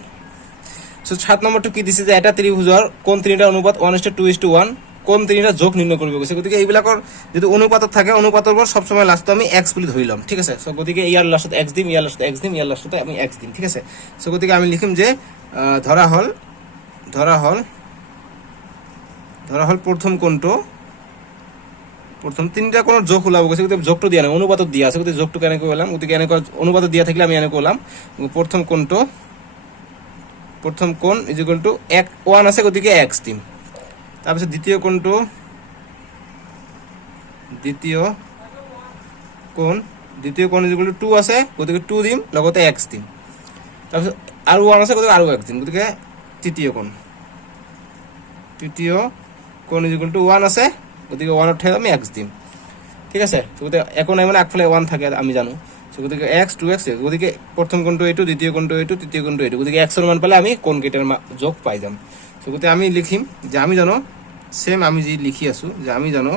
সো 7 নম্বৰটো কি দিছে যে এটা ত্ৰিভুজৰ কোণ তিনিটাৰ অনুপাত 1:2:1, কোন তিনিটা যোগ নিৰ্ণয় কৰিব গৈছে গতিকে এইবিলাকৰ যদি অনুপাতত থাকে অনুপাতৰ পৰা সব সময় লাষ্টত আমি x বুলি ধৰি লম ঠিক আছে সো গতিকে ইয়াৰ লাষ্টত x দিম ইয়াৰ লাষ্টত x দিম ইয়াৰ লাষ্টত আমি x দিম ঠিক আছে সো গতিকে আমি লিখিম যে ধৰা হল প্ৰথম কোণটো প্ৰথম তিনটা কোণৰ যোগ ওলাব গৈছে গতিকে যোগটো দিয়া নাই অনুপাতত দিয়া আছে গতিকে যোগটো কেনেকৈ ওলাম গতিকে এনেকৈ অনুপাতত দিয়া থাকিলে আমি এনেকৈ ওলাম প্ৰথম কোণ ইজ ইকুয়াল টু 1 আছে গতিকে x দিম তাৰপিছত দ্বিতীয় কোণ ইজ ইকুয়াল টু 2 আছে গতিকে 2 দিম লগতে x দিম তাৰপিছত আৰু 1 আছে গতিকে আৰু x দিম গতিকে তৃতীয় কোণ ইজ ইকুয়াল টু 1 আছে গতিকে 1 ঠাইত আমি x দিম ঠিক আছে গতিকে একো নাই মানে আগফালে 1 থাকে আমি জানো গতিকে x 2x গতিকে প্ৰথম কোণটো এইটো দ্বিতীয় কোণটো এইটো তৃতীয় কোণটো এইটো গতিকে x এর মান পালে আমি কোণ কেইটাৰ যোগ পাই যাম গতিকে আমি লিখিম যে আমি জানো সেম আমি যি লিখি আছো যে আমি জানো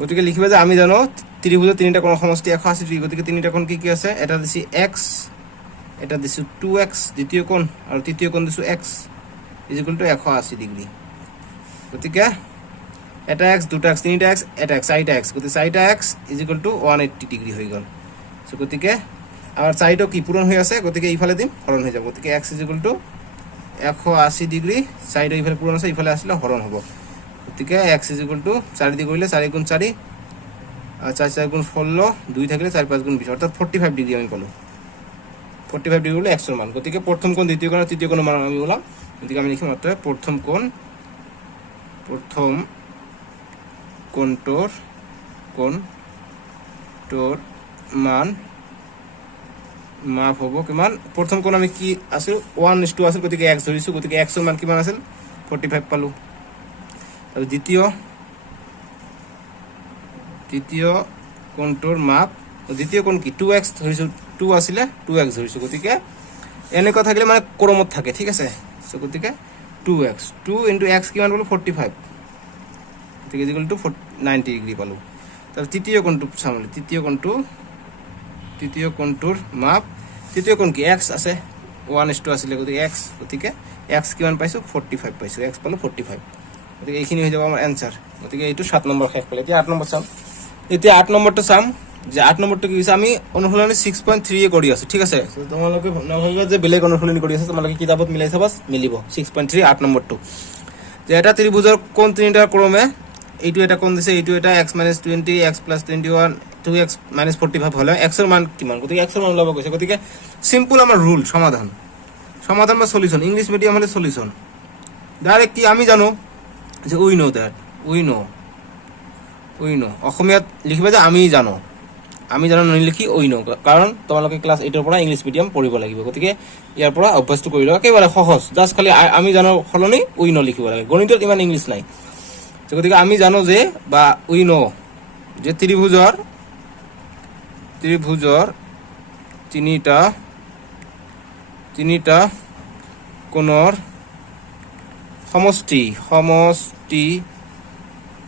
গতিকে লিখিবা যে আমি জানো ত্ৰিভুজৰ তিনিটা কোণৰ সমষ্টি 180 ডিগ্ৰী গতিকে তিনিটা কোণ কি আছে এটা দিছি x এটা দিছো 2x দ্বিতীয় কোণ আৰু তৃতীয় কোণ দিছো x is equal two 180 degree গতিকে এটা x দুটা x তিনিটা x এটা x চাৰিটা x গতিকে চাৰিটা x is equal two 180 degree হৈ গল সো গতিকে আমাৰ চাৰিটা কি পূৰণ হৈ আছে গতিকে ইফালে দিম হৰণ হৈ যাব গতিকে x is equal two 180 degree চাৰিটা ইফালে পূৰণ আছে ইফালে আসলে হৰণ হ'ব গতিকে x ইজ ইকুয়াল টু 4 দি কৰিলে 4 গুণ 4 4 4 গুণ 16 2 থাকিলে 4 5 গুণ 20 অৰ্থাৎ 45 ডিগ্ৰী আমি পালো 45 ডিগ্ৰী হলো x এর মান গতিকে প্রথম কোণ দ্বিতীয় কোণ আর তৃতীয় কোণের মান আমি বললাম গতিকে আমি লিখিম অর্থাৎ প্রথম কোণটোৰ মান মাপ হ'ব কিমান প্ৰথম কোণ আমি কি আছিল 1:2 আছিল গতিকে x ধৰিছো গতিকে x এৰ মান কিমান আছিল 45 পালো আৰু দ্বিতীয় কোণটোৰ মাপ দ্বিতীয় কোণ কি 2x ধৰিছো 2 আছিলে 2x ধৰিছো গতিকে এনেকৈ থাকিলে মানে ক্ৰমত থাকে ঠিক আছে সো গতিকে 2x 2 * x কিমান পালো 45 গতিকে ইজ ইকুয়াল টু 90 ডিগ্ৰী পালো তাৰ তৃতীয় কোণটো চামলে তৃতীয় কোণটোৰ মাপ তৃতীয় কোণ কি x আছে 1:2 আছিলে গতিকে x কিমান পাইছো 45 পাইছো x পালো 45 গতিকে এইখিনি হৈ যাব আমাৰ এনসাৰ গতিকে এইটো 7 নম্বৰ শেষ পালে এতিয়া 8 নম্বৰ চাম এতিয়া 8 নম্বৰটো চাম যে 8 নম্বৰটো কি হৈছে আমি অনুশীলনী 6.3 এ কৰি আছো ঠিক আছে তোমালোকে নভাবিবা যে বেলেগ অনুশীলনী কৰি আছে তোমালোকে কিতাপত মিলাই চাবা মিলিব 6.3 8 নম্বৰটো যে এটা ত্ৰিভুজৰ কোণ তিনিটা ক্ৰমে এইটো এটা কোণ দিছে এইটো এটা x - 20 x + 21 2x - 45 হলে x এর মান কিমান গতিকে x এর মান লব গৈছে গতিকে সিম্পল আমাৰ রুল সমাধান বা সলিউশন ইংলিশ মিডিয়াম হলে সলিউশন ডাইরেক্ট কি আমি জানো যে উই নো অসমীয়াত লিখিবা যে আমি জানো নিলিখি উই নো কাৰণ তোমালোকে ক্লাস 8 ৰ পৰা ইংলিশ মিডিয়াম পঢ়িব লাগিব গতিকে ইয়াৰ পৰা অভ্যাসটো কৰি লও একেবাৰে সহজ জাস্ট খালি আমি জানো খলনি উই নো লিখিব লাগে গণিতত ইমান ইংলিশ নাই গতিকে আমি জানো যে বা উই নো যে ত্ৰিভুজৰ তিনিটা কোণৰ সমষ্টি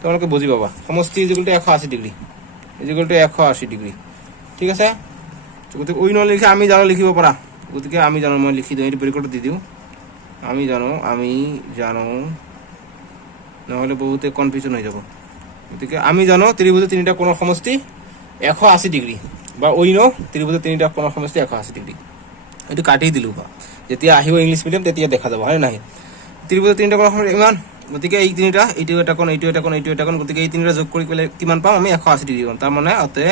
তোমালোকে বুজি পাবা সমষ্টি ইজ ইকুয়াল টু 180 ডিগ্ৰী ঠিক আছে গতিকে উই নো লিখে আমি জানো লিখিব পাৰা গতিকে আমি জানো মই লিখি দিওঁ এইটো ব্ৰেকেট দি দিওঁ আমি জানো নহলে বহুতে কনফিউজন হৈ যাব গতিকে আমি জানো ত্ৰিভুজৰ তিনিটা কোণৰ সমষ্টি 180 ডিগ্ৰী বা উই নো ত্ৰিভুজৰ তিনিটা কোণৰ সমষ্টি 180 ডিগ্ৰী এটো কাটি দিলু বা যেতিয়া আহিব ইংলিশ মিডিয়াম তেতিয়া দেখা যাব হয় নাই ত্ৰিভুজৰ তিনিটা কোণৰ সমষ্টি ইমান গতিকে এই তিনিটা এইটো এটা কোণ গতিকে এই তিনিটা যোগ কৰি পেলে কিমান পাম আমি 180 ডিগ্ৰী পাম তাৰ মানে অতে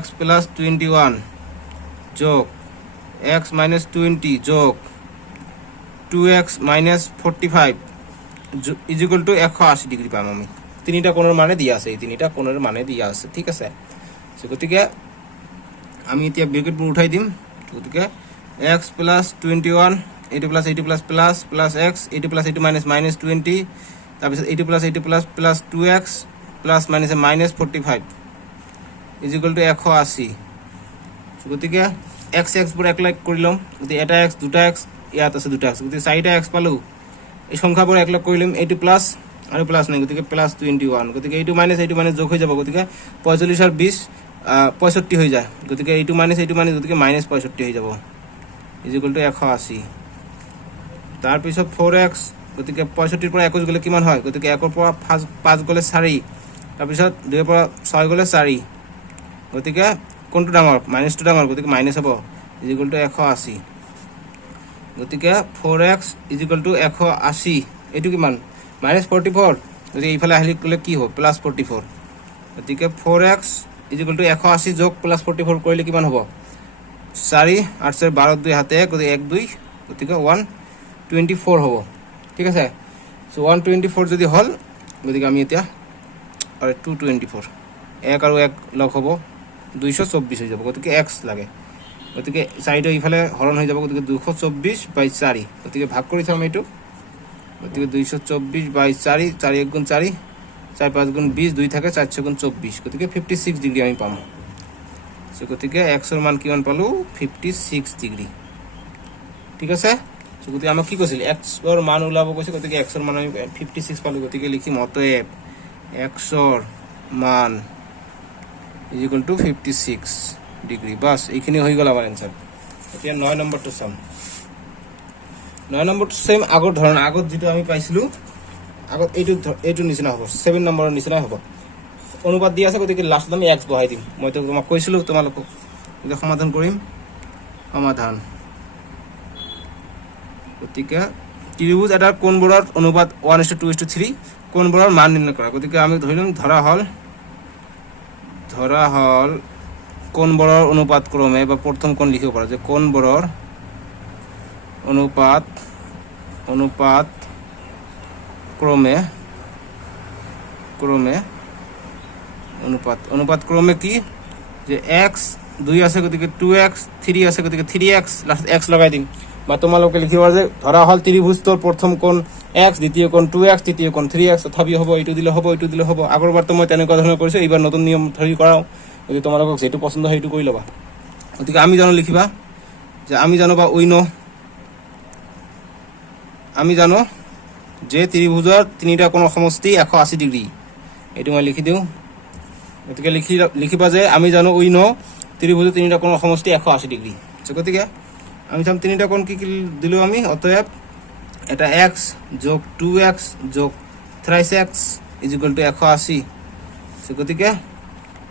x + 21 যোগ x - 20 যোগ 2x - 45 is equal two 180 degree পাম আমি তিনিটা কোণৰ মানে দিয়া আছে এই তিনিটা কোণৰ মানে দিয়া আছে ঠিক আছে সো গতিকে আমি এতিয়া ব্ৰেকেটবোৰ উঠাই দিম গতিকে x + 21 এইটো প্লাস প্লাস x এইটো প্লাস এইটো মাইনাস -20 তাৰপিছত এইটো plus 2x plus minus -45 is equal two 180 গতিকে x বোৰ এক লাগ কৰি লম গতিকে এটা x দুটা x ইয়াত আছে দুটা x গতিকে 4টা x পালো এই সংখ্যাবোৰ এক লাগ কৰি লম এইটো প্লাস আৰু প্লাস নাই গতিকে প্লাস 21 গতিকে এইটো মাইনাস যোগ হৈ যাব গতিকে 45 আর 20 65 হৈ যায় গতিকে এইটো মাইনাস গতিকে -65 হৈ যাব ইজ ইকুয়াল টু 180 তাৰপিছত 4x, গতিকে 65 পৰা 21 গ'লে কিমান হয়, গতিকে 1 পৰা 5 গ'লে 4, তাৰপিছত 2 পৰা 6 গ'লে 4, গতিকে কোনটো ডাঙৰ, মাইনাছটো ডাঙৰ, গতিকে মাইনাছ হ'ব ইজিকুৱেল টু 180, গতিকে 4x ইজিকুৱেল টু 180, এইটো কিমান -44, গতিকে এইফালে আহিলে গ'লে কি হ'ব +44, গতিকে 4x ইজিকুৱেল টু 180 যোগ +44 কৰিলে কিমান হ'ব 4 8 12 2 হাতে 1, গতিকে 1 2, গতিকে 124 হ'ব, ঠিক আছে। চ' 124 যদি হ'ল, গতিকে আমি এতিয়া 224, 1 আৰু 1 লগ হ'ব 224 হৈ যাব, গতিকে x লাগে, গতিকে 4টো ইফালে হৰণ হৈ যাব, গতিকে 224/4, গতিকে ভাগ কৰি চাম এইটো, গতিকে 224/4, 4 1 গুণ 4, 4 5 গুণ 20, 2 থাকে 4 6 গুণ 24, গতিকে 56 ডিগ্ৰী আমি পাম। চ' গতিকে এক্সৰ মান কিমান পালোঁ 56 ডিগ্ৰী, ঠিক আছে। চ' গতিকে আমাক কি কৈছিল এক্সৰ মান ওলাব কৈছে, গতিকে এক্সৰ মান আমি 56 পালোঁ, গতিকে লিখিম অতএব এক্সৰ মান ইজিকুৱেল টু 56 ডিগ্ৰী, বাছ এইখিনি হৈ গ'ল আমাৰ এনচাৰ। এতিয়া 9 নম্বৰটো চাম। 9 নম্বৰটো চেম আগৰ ধৰণ, আগত যিটো আমি পাইছিলোঁ আগত এইটো নিচিনা হ'ব, 7 নম্বৰৰ নিচিনাই হ'ব, অনুপাত দি আছে, গতিকে লাষ্টত আমি এক্স বহাই দিম। মইতো তোমাক কৈছিলোঁ তোমালোকক, গতিকে সমাধান কৰিম, সমাধান। গতিকে ত্ৰিভুজ এটাৰ কোণবোৰৰ অনুপাত 1:2:3, কোণবোৰৰ মান নিৰ্ণয় কৰা, গতিকে আমি ধৰিম ধৰা হ'ল কোণবোৰৰ অনুপাত ক্ৰমে, বা প্ৰথম কোণ লিখিব পাৰা যে কোণবোৰৰ অনুপাত ক্ৰমে অনুপাত ক্ৰমে কি যে x 2 আছে, গতিকে 2x, 3 আছে, গতিকে 3x, লাষ্টত x লগাই দিম। বা তোমালোকে লিখিবা যে ধৰা হ'ল ত্ৰিভুজটোৰ প্ৰথম কোণ x, দ্বিতীয় কোণ 2x, তৃতীয় কোণ 3x, তথাপি হ'ব, এইটো দিলে হ'ব। আগৰবাৰতো মই তেনেকুৱা ধৰণৰ কৰিছোঁ, এইবাৰ নতুন নিয়ম ধৰি কৰাওঁ, গতিকে তোমালোকক যিটো পচন্দ সেইটো কৰি ল'বা। গতিকে আমি জানো লিখিবা যে আমি জানো বা আমি জানো যে ত্ৰিভুজৰ তিনিটা কোণৰ সমষ্টি 180 ডিগ্ৰী, এইটো মই লিখি দিওঁ। গতিকে লিখিবা যে আমি জানো ত্ৰিভুজৰ তিনিটা কোণৰ সমষ্টি 180 ডিগ্ৰী। গতিকে আমি চাম তিনিটা কোণ কি দিলোঁ আমি, অতএব এটা x যোগ 2x যোগ 3x ইজিকুৱেল টু 180। গতিকে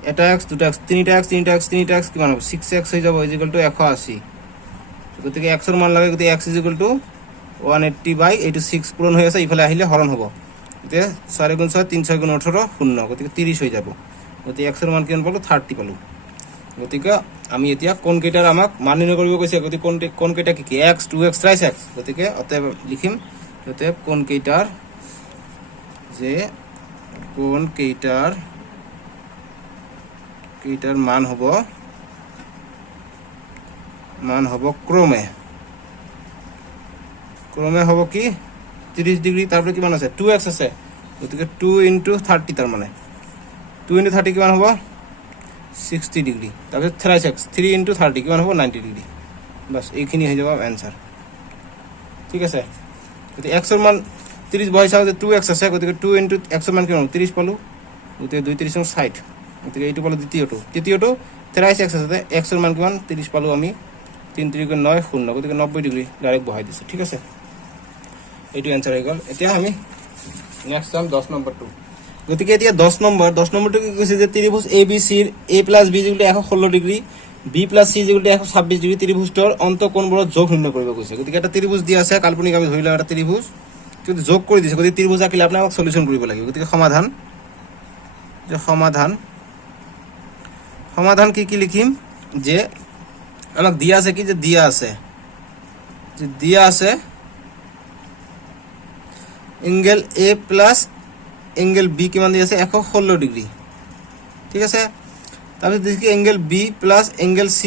এটা x, দুটা x, তিনিটা x কিমান হ'ব 6x হৈ যাব, ইজিকুৱেল টু 180। গতিকে এক্সৰ মান লাগে, গতিকে x ইজিকুৱেল টু 180/, 6 পূৰণ হৈ আছে, ইফালে আহিলে হৰণ হ'ব, গতিকে 4 গুণ 6 3 6 গুণ 18 0, গতিকে 30 হৈ যাব। গতিকে এক্সৰ মান কিমান পালোঁ 30 পালোঁ। গতিকে আমি এতিয়া কোণকেইটাৰ আমাক মান নিৰ্ণয় কৰিব কৈছে, গতিকে কোণকেইটা কি x 2x 3x, গতিকে অতএব লিখিম অতএব কোণকেইটাৰ মান হ'ব ক্ৰমে হ'ব কি 30 ডিগ্ৰী, তাৰপৰা কিমান আছে 2x আছে, গতিকে 2 × 30, তাৰমানে 2 × 30 কিমান হ'ব 60 ডিগ্ৰী, তাৰপিছত 3x 3 × 30 কিমান হ'ব 90 ডিগ্ৰী, বাছ এইখিনি হৈ যাব এনচাৰ, ঠিক আছে। গতিকে এক্সৰ মান 30 বহাই চাওঁ যে 2x আছে, গতিকে 2 × এক্সৰ মান কিমান 30 পালোঁ, গতিকে 2 × 30 = 60, গতিকে এইটো পালোঁ তৃতীয়টো 3x আছে, এক্সৰ মান কিমান 30 পালোঁ আমি, 3 × 3 = 9 0, গতিকে 90 ডিগ্ৰী ডাইৰেক্ট বহাই দিছোঁ, ঠিক আছে। এইটো এনচাৰ হৈ গ'ল। এতিয়া আমি নেক্সট চাম 10 নম্বৰটো। গতিকে এতিয়া 10 নম্বৰটো কি কৈছে যে ত্ৰিভুজ ABC ৰ a + b = 116 degree, b + c = 126 degree ত্ৰিভুজটোৰ অন্তঃকোণবোৰৰ যোগ নিৰ্ণয় কৰিব কৈছে। গতিকে এটা ত্ৰিভুজ দিয়া আছে, কাল্পনিক আমি ধৰি লওঁ এটা ত্ৰিভুজ, কিন্তু যোগ কৰি দিছে, গতিকে ত্ৰিভুজ আঁকিলে আপোনাক সলিউশন কৰিব লাগিব। গতিকে সমাধান কি লিখিম যে আমাক দিয়া আছে কি যে দিয়া আছে angle a plus angle b কিমান দিয়া আছে 116 ডিগ্ৰী, ঠিক আছে। তাৰপিছত দেখি angle b plus angle c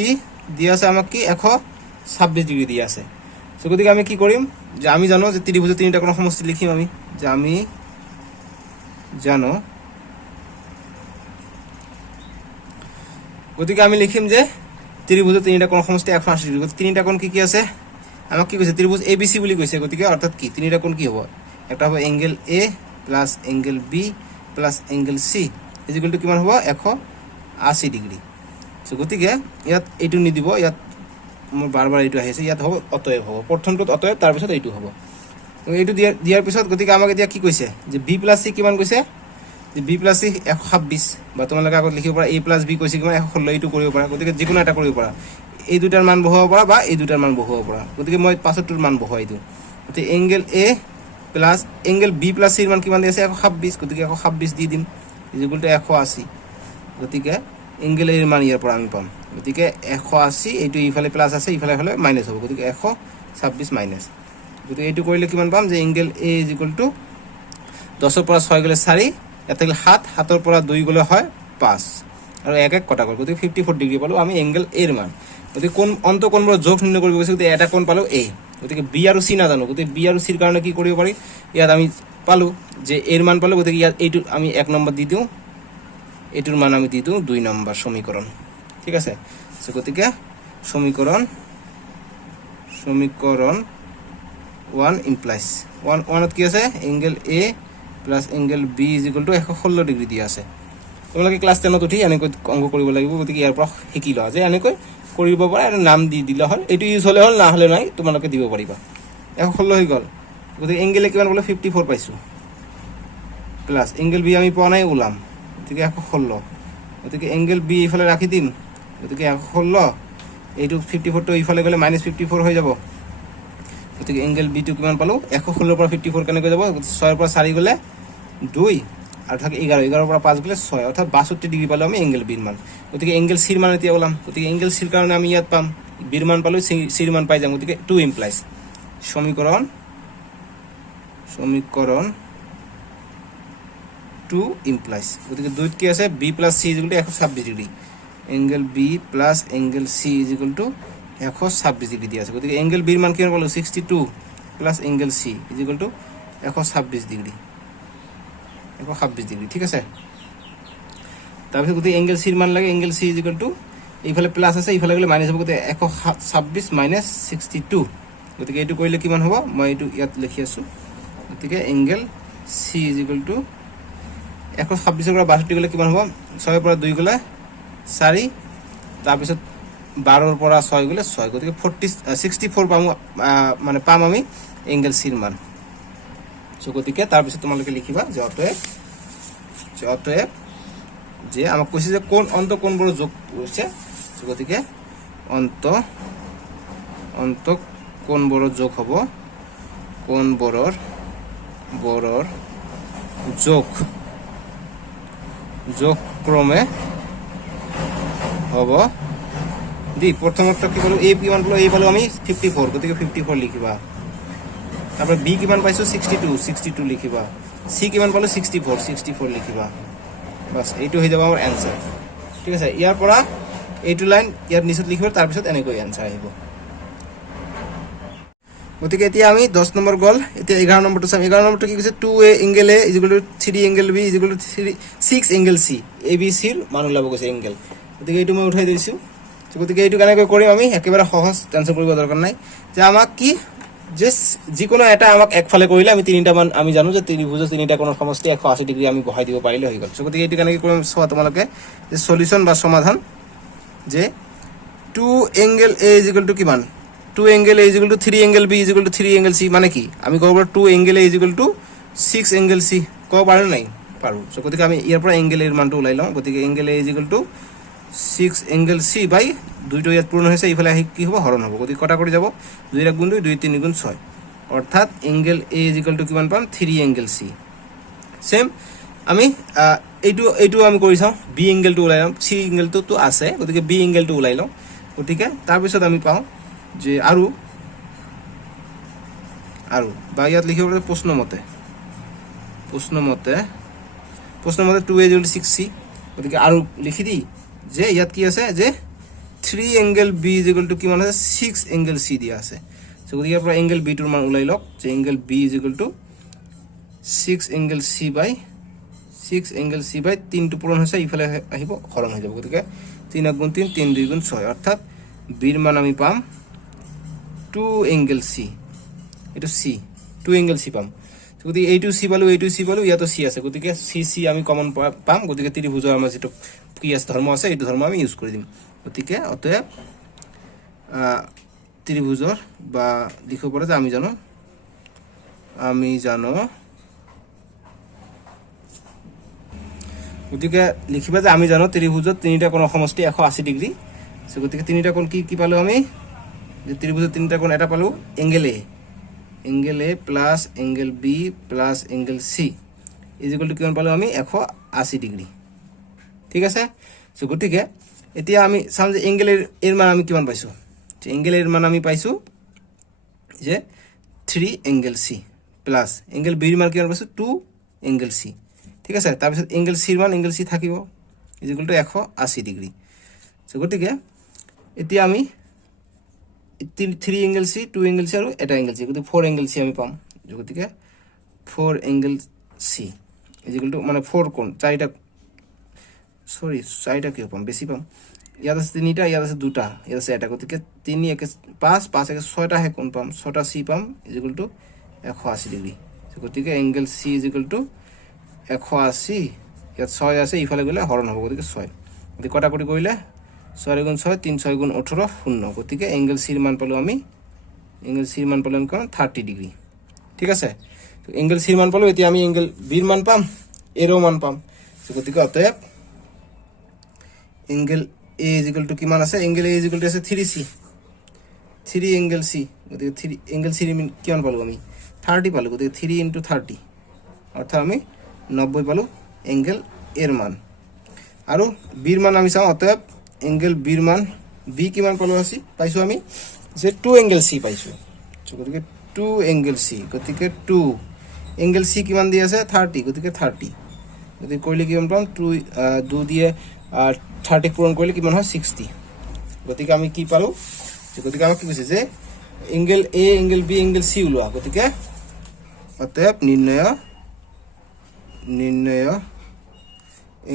দিয়া আছে আমাক কি 126 ডিগ্ৰী দিয়া আছে। সো গতিকে আমি কি কৰিম যে আমি জানো যে ত্ৰিভুজৰ তিনিটা কোণ সমষ্টি লিখিম আমি, যে আমি জানো, গতিকে আমি লিখিম যে ত্রিভুজের তিনটা কোণ সমষ্টি 180 ডিগ্রি। গতিকে তিনটা কোণ কি আছে আমাক কি কৈছে ত্রিভুজ এবিসি বুলি কৈছে। গতিকে অর্থাৎ কি তিনটা কোণ কি হ'ব, একটা হ'ব angle A plus angle B plus angle C equal to কিমান হ'ব 180 ডিগ্রি। সো গতিকে ইয়াত এইটো নিদিব, ইয়াত মোৰ বাৰ বাৰ এইটো আহিছে, ইয়াত হ'ব অতএব হ'ব, প্ৰথমটোত অতএব তাৰপিছত এইটো হ'ব। এইটো দিয়াৰ পিছত গতিকে আমাক এতিয়া কি কৈছে যে বি প্লাছ চি কিমান কৈছে যে বি প্লাছ চি 126 বা তোমালোকে আগত লিখিব পাৰা এ প্লাছ বি কৈছে কিমান 116 এইটো কৰিব পাৰা গতিকে যিকোনো এটা কৰিব পাৰা এই দুটাৰ মান বহাব পাৰা বা এই দুটাৰ মান বহাব পাৰা গতিকে মই পাছৰটোৰ মান বহাই দিওঁ গতিকে angle A plus angle B plus চিৰ মান কিমান দি আছে 126 গতিকে 126 দি দিম ইকুৱেল টু 180 গতিকে এংগেল এৰ মান ইয়াৰ পৰা আমি পাম গতিকে 180 এইটো ইফালে প্লাছ আছে ইফালে হ'লে মাইনাছ হ'ব গতিকে 126 মাইনাছ গতিকে এইটো কৰিলে কিমান পাম যে এংগেল এ ইকুৱেল টু 10 ৰ পৰা 6 গ'লে 4 এটা 7 7 ৰ পৰা 2 গ'লে হয় 5 আৰু এক এক কটা গ'ল গতিকে 54 ডিগ্ৰী পালো আমি এংগেল এৰ মান গতিকে কোন অন্ত কোণবোৰৰ যোগ নিৰ্ণয় কৰিব গৈছে গতিকে এটা কোণ পালো এ গতিকে বি আৰু সি নাজানো গতিকে বি আৰু সিৰ কাৰণে কি কৰিব পাৰি ইয়াত আমি পালো যে এৰ মান পালো গতিকে ইয়াত এইটো আমি 1 নম্বৰ দি দিওঁ এইটোৰ মান আমি দি দিওঁ 2 নম্বৰ সমীকৰণ ঠিক আছে সো গতিকে সমীকৰণ 1 ইমপ্লাইজ 1 ত কি আছে angle A plus angle B is equal to 116 degree দিয়া আছে তোমালোকে ক্লাস 10 ত উঠি এনেকৈ অংক কৰিব লাগিব গতিকে ইয়াৰ পৰা শিকি লোৱা যে এনেকৈ কৰিব পাৰা আৰু নাম দি দিলে হ'ল এইটো ইউজ হলে হ'ল না হলে নাই তোমালোকে দিব পাৰিবা 116 হৈ গল গতিকে এংগেলে কিমান বলে 54 পাইছো প্লাস এংগেল বি আমি পোৱা নাই ওলাম গতিকে 116 গতিকে এংগেল বি ইফালে ৰাখি দিম গতিকে 116 এইটো 54 টো ইফালে গলে -54 হৈ যাব গতিকে এংগেল বি টো কিমান পালো 116 ৰ পৰা 54 কেনেকৈ যাব 6 ৰ পৰা 4 গলে 2 আৰ থাকে 11 11 ৰ পৰা 5 গলে 6 অৰ্থাৎ 62 ডিগ্ৰী পালো আমি এংগেল বিৰ মান গতিকে এংগেল সিৰ মান এতিয়া ওলাম গতিকে এংগেল সিৰ কাৰণে আমি ইয়াত পাম বিৰ মান পালো সিৰ মান পাই যাম গতিকে 2 ইমপ্লাইজ সমীকৰণ 2 ইমপ্লাইজ গতিকে 2 কি আছে b + c = 126 degree angle b + angle c = 126 degree দিয়া আছে গতিকে এংগেল বিৰ মান কিমান পালো 62 plus angle c = 126 degree 126 degree ঠিক আছে তাৰপিছত গতি এংগেল সিৰ মান লাগে এংগেল c = এইফালে প্লাস আছে ইফালে গলে মাইনাস হ'ব গতি 126 - 62 গতিকে এইটো কৰিলে কিমান হ'ব মই এইটো ইয়াত লিখি আছো গতিকে এংগেল c = 126 ৰ পৰা 62 গলে কিমান হ'ব 6 ৰ পৰা 2 গলে 4 তাৰপিছত 12 ৰ পৰা 6 গলে 6 গতিকে 64 পাম মানে পাম আমি এংগেল সিৰ মান সো গতিকে তাৰপিছত তোমালোকে লিখিবা যে অতএব যে আমাক কৈছে যে কোন অন্ত কোণবোৰ যোগ হৈছে সো গতিকে অন্ত কোণবোৰ যোগ হ'ব কোণবোৰৰ যোগ ক্ৰমে হ'ব দি প্ৰথমত কি পালো a কিমান পালো a পালো আমি 54 গতিকে 54 লিখিবা তারপর b কিমান পাইছো 62 লিখিবা c কিমান পালো 64 লিখিবা বাস এইটো হৈ যাব আমাৰ आंसर ঠিক আছে ইয়াৰ পৰা এইটো লাইন ইয়াৰ নিচত লিখিবা তাৰ পিছত এনেকৈ आंसर আহিব গতিকে এতিয়া আমি 10 নম্বৰ গল এতিয়া 11 নম্বৰটো চাম 11 নম্বৰটো কি কৈছে 2a angle a = 3 angle b = 6 angle c a b c ৰ মান ওলাব কৈছে এংগেল গতিকে এইটো মই উঠাই দিছো গতিকে এইটো কেনেকৈ কৰিম আমি একেবাৰে সহজ টেনচন কৰিব দৰকাৰ নাই যে আমাক কি যে যিকোনো এটা আমাক একফালে কৰিলে আমি তিনিটা মান আমি জানো যে ত্ৰিভুজৰ তিনিটা কোণৰ সমষ্টি 180 ডিগ্ৰী আমি বহাই দিব পাৰিলে হৈ গল গতিকে এইটো কেনেকৈ কৰিম চোৱা তোমালোকে যে সলিউশন বা সমাধান যে 2 এংগেল a = কিমান 2 angle a = 3 angle b = 3 angle c মানে কি আমি ক'ব পাৰো 2 এংগেল a = 6 এংগেল c ক'ব পাৰো নাই পাৰো সো গতিকে আমি ইয়াৰ পৰা এংগেল এৰ মানটো ওলাই লওঁ গতিকে এংগেল a = 6 এংগেল c বাই দুইটো ইয়াত পূৰণ হৈছে ইফালে আহি কি হ'ব হৰণ হ'ব গতিকে কটা কৰি যাব 2 ৰ গুণ 2 2 3 গুণ 6 অৰ্থাৎ এংগেল a = কিমান পাম 3 এংগেল c সেম আমি এইটো আমি কৰি চাওঁ b এংগেলটো ওলাই লম c এংগেলটো তো আছে গতিকে b এংগেলটো ওলাই লওঁ গতিকে তাৰ পিছত আমি পাওঁ যে আৰু বা ইয়াত লিখিব পাৰে প্ৰশ্ন মতে 2a = 6c গতিকে আৰু লিখি দি যে ইয়াত কি আছে যে 3 এংগেল b = কিমান আছে 6 এংগেল c দিয়া আছে সো গতিকে ইয়াৰ পৰা এংগেল b টোৰ মান ওলাই লওক যে এংগেল b = 6 এংগেল c বাই 3 টো পূৰণ হৈছে ইফালে আহিব হৰণ হৈ যাব গতিকে 3 গুণ 3 3 2 গুণ 6 অৰ্থাৎ b ৰ মান আমি পাম 2 এংগেল c এটো c 2 এংগেল c পাম গতিকে এইটো c পালো ইয়াতো c আছে গতিকে c আমি কমন পাম গতিকে ত্ৰিভুজৰ আমাৰ যেটো কি আছে ধৰ্ম আছে এইটো ধৰ্ম আমি ইউজ কৰি দিম গতিকে অতএব ত্ৰিভুজৰ বা লিখিব পাৰো যে আমি জানো আমি জানো গতিকে লিখিবা যে আমি জানো ত্ৰিভুজত তিনিটা কোণৰ সমষ্টি 180 ডিগ্ৰী সো গতিকে তিনিটা কোণ কি কি পালো আমি যে ত্ৰিভুজত তিনিটা কোণ এটা পালো angle A plus angle B plus angle C equal to কিমান পালো আমি 180 ডিগ্ৰী ঠিক আছে সো গতিকে এতিয়া আমি চাম যে এংগেল এর মান আমি কিমান পাইছো যে এংগেল এর মান আমি পাইছো যে 3 এংগেল সি প্লাস এংগেল বি এর মান কিমান পাইছো 2 এংগেল সি ঠিক আছে তাৰ পিছত এংগেল সি এৰ মান এংগেল সি থাকিব ইকুয়াল টু 180 ডিগ্ৰী সো গতিকে এতিয়া আমি 3 এংগেল সি 2 এংগেল সি আৰু এটা এংগেল সি গতিকে 4 এংগেল সি আমি পাম গতিকে 4 এংগেল সি ইকুয়াল টু মানে 4 কোণ চাৰিটা সৰি চাৰিটা কি পাম বেছি পাম ইয়াত আছে তিনিটা ইয়াত আছে দুটা ইয়াত আছে এটা গতিকে 3 1 5 5 1 6টা হে কোণ পাম 6টা সি পাম ইকুয়াল টু 180 ডিগ্ৰী গতিকে এংগেল সি ইকুয়াল টু 180 ইয়াত 6 আছে ইফালে গলে হৰণ হ'ব গতিকে 6 গতিকে কটাকটি কৰিলে 6 গুণ 6 3 6 গুণ 18 শূন্য গতিকে এংগেল সি এর মান পালো আমি এংগেল সি এর মান পালো কোন 30 ডিগ্ৰী ঠিক আছে তো এংগেল সি এর মান পালো এতিয়া আমি এংগেল বি এর মান পাম এরও মান পাম গতিকে অতএব এংগেল এ ইকুয়াল টু কিমান আছে এংগেল এ ইকুয়াল টু আছে 3c 3 এংগেল সি গতিকে 3 এংগেল সি কিমান পালো আমি 30 পালো গতিকে 3 * 30 অর্থাৎ আমি 90 পালো এংগেল এর মান আৰু বিৰ মান আমি চাও অতএব এংগেল বিৰ মান বি কিমান পালো আছে পাইছো আমি যে 2 এংগেল সি পাইছো গতিকে 2 এংগেল সি গতিকে 2 এংগেল সি কিমান দি আছে 30 গতিকে 30 গতিকে কইলে কিমান পাম 2 দিয়ে 30 পূরণ করলে কিমান হয় 60 গতিকে আমি কি পালো গতিকে আমাক কি কৈছে যে angle A angle B angle C উলোৱা গতিকে অতএব নিৰ্ণয়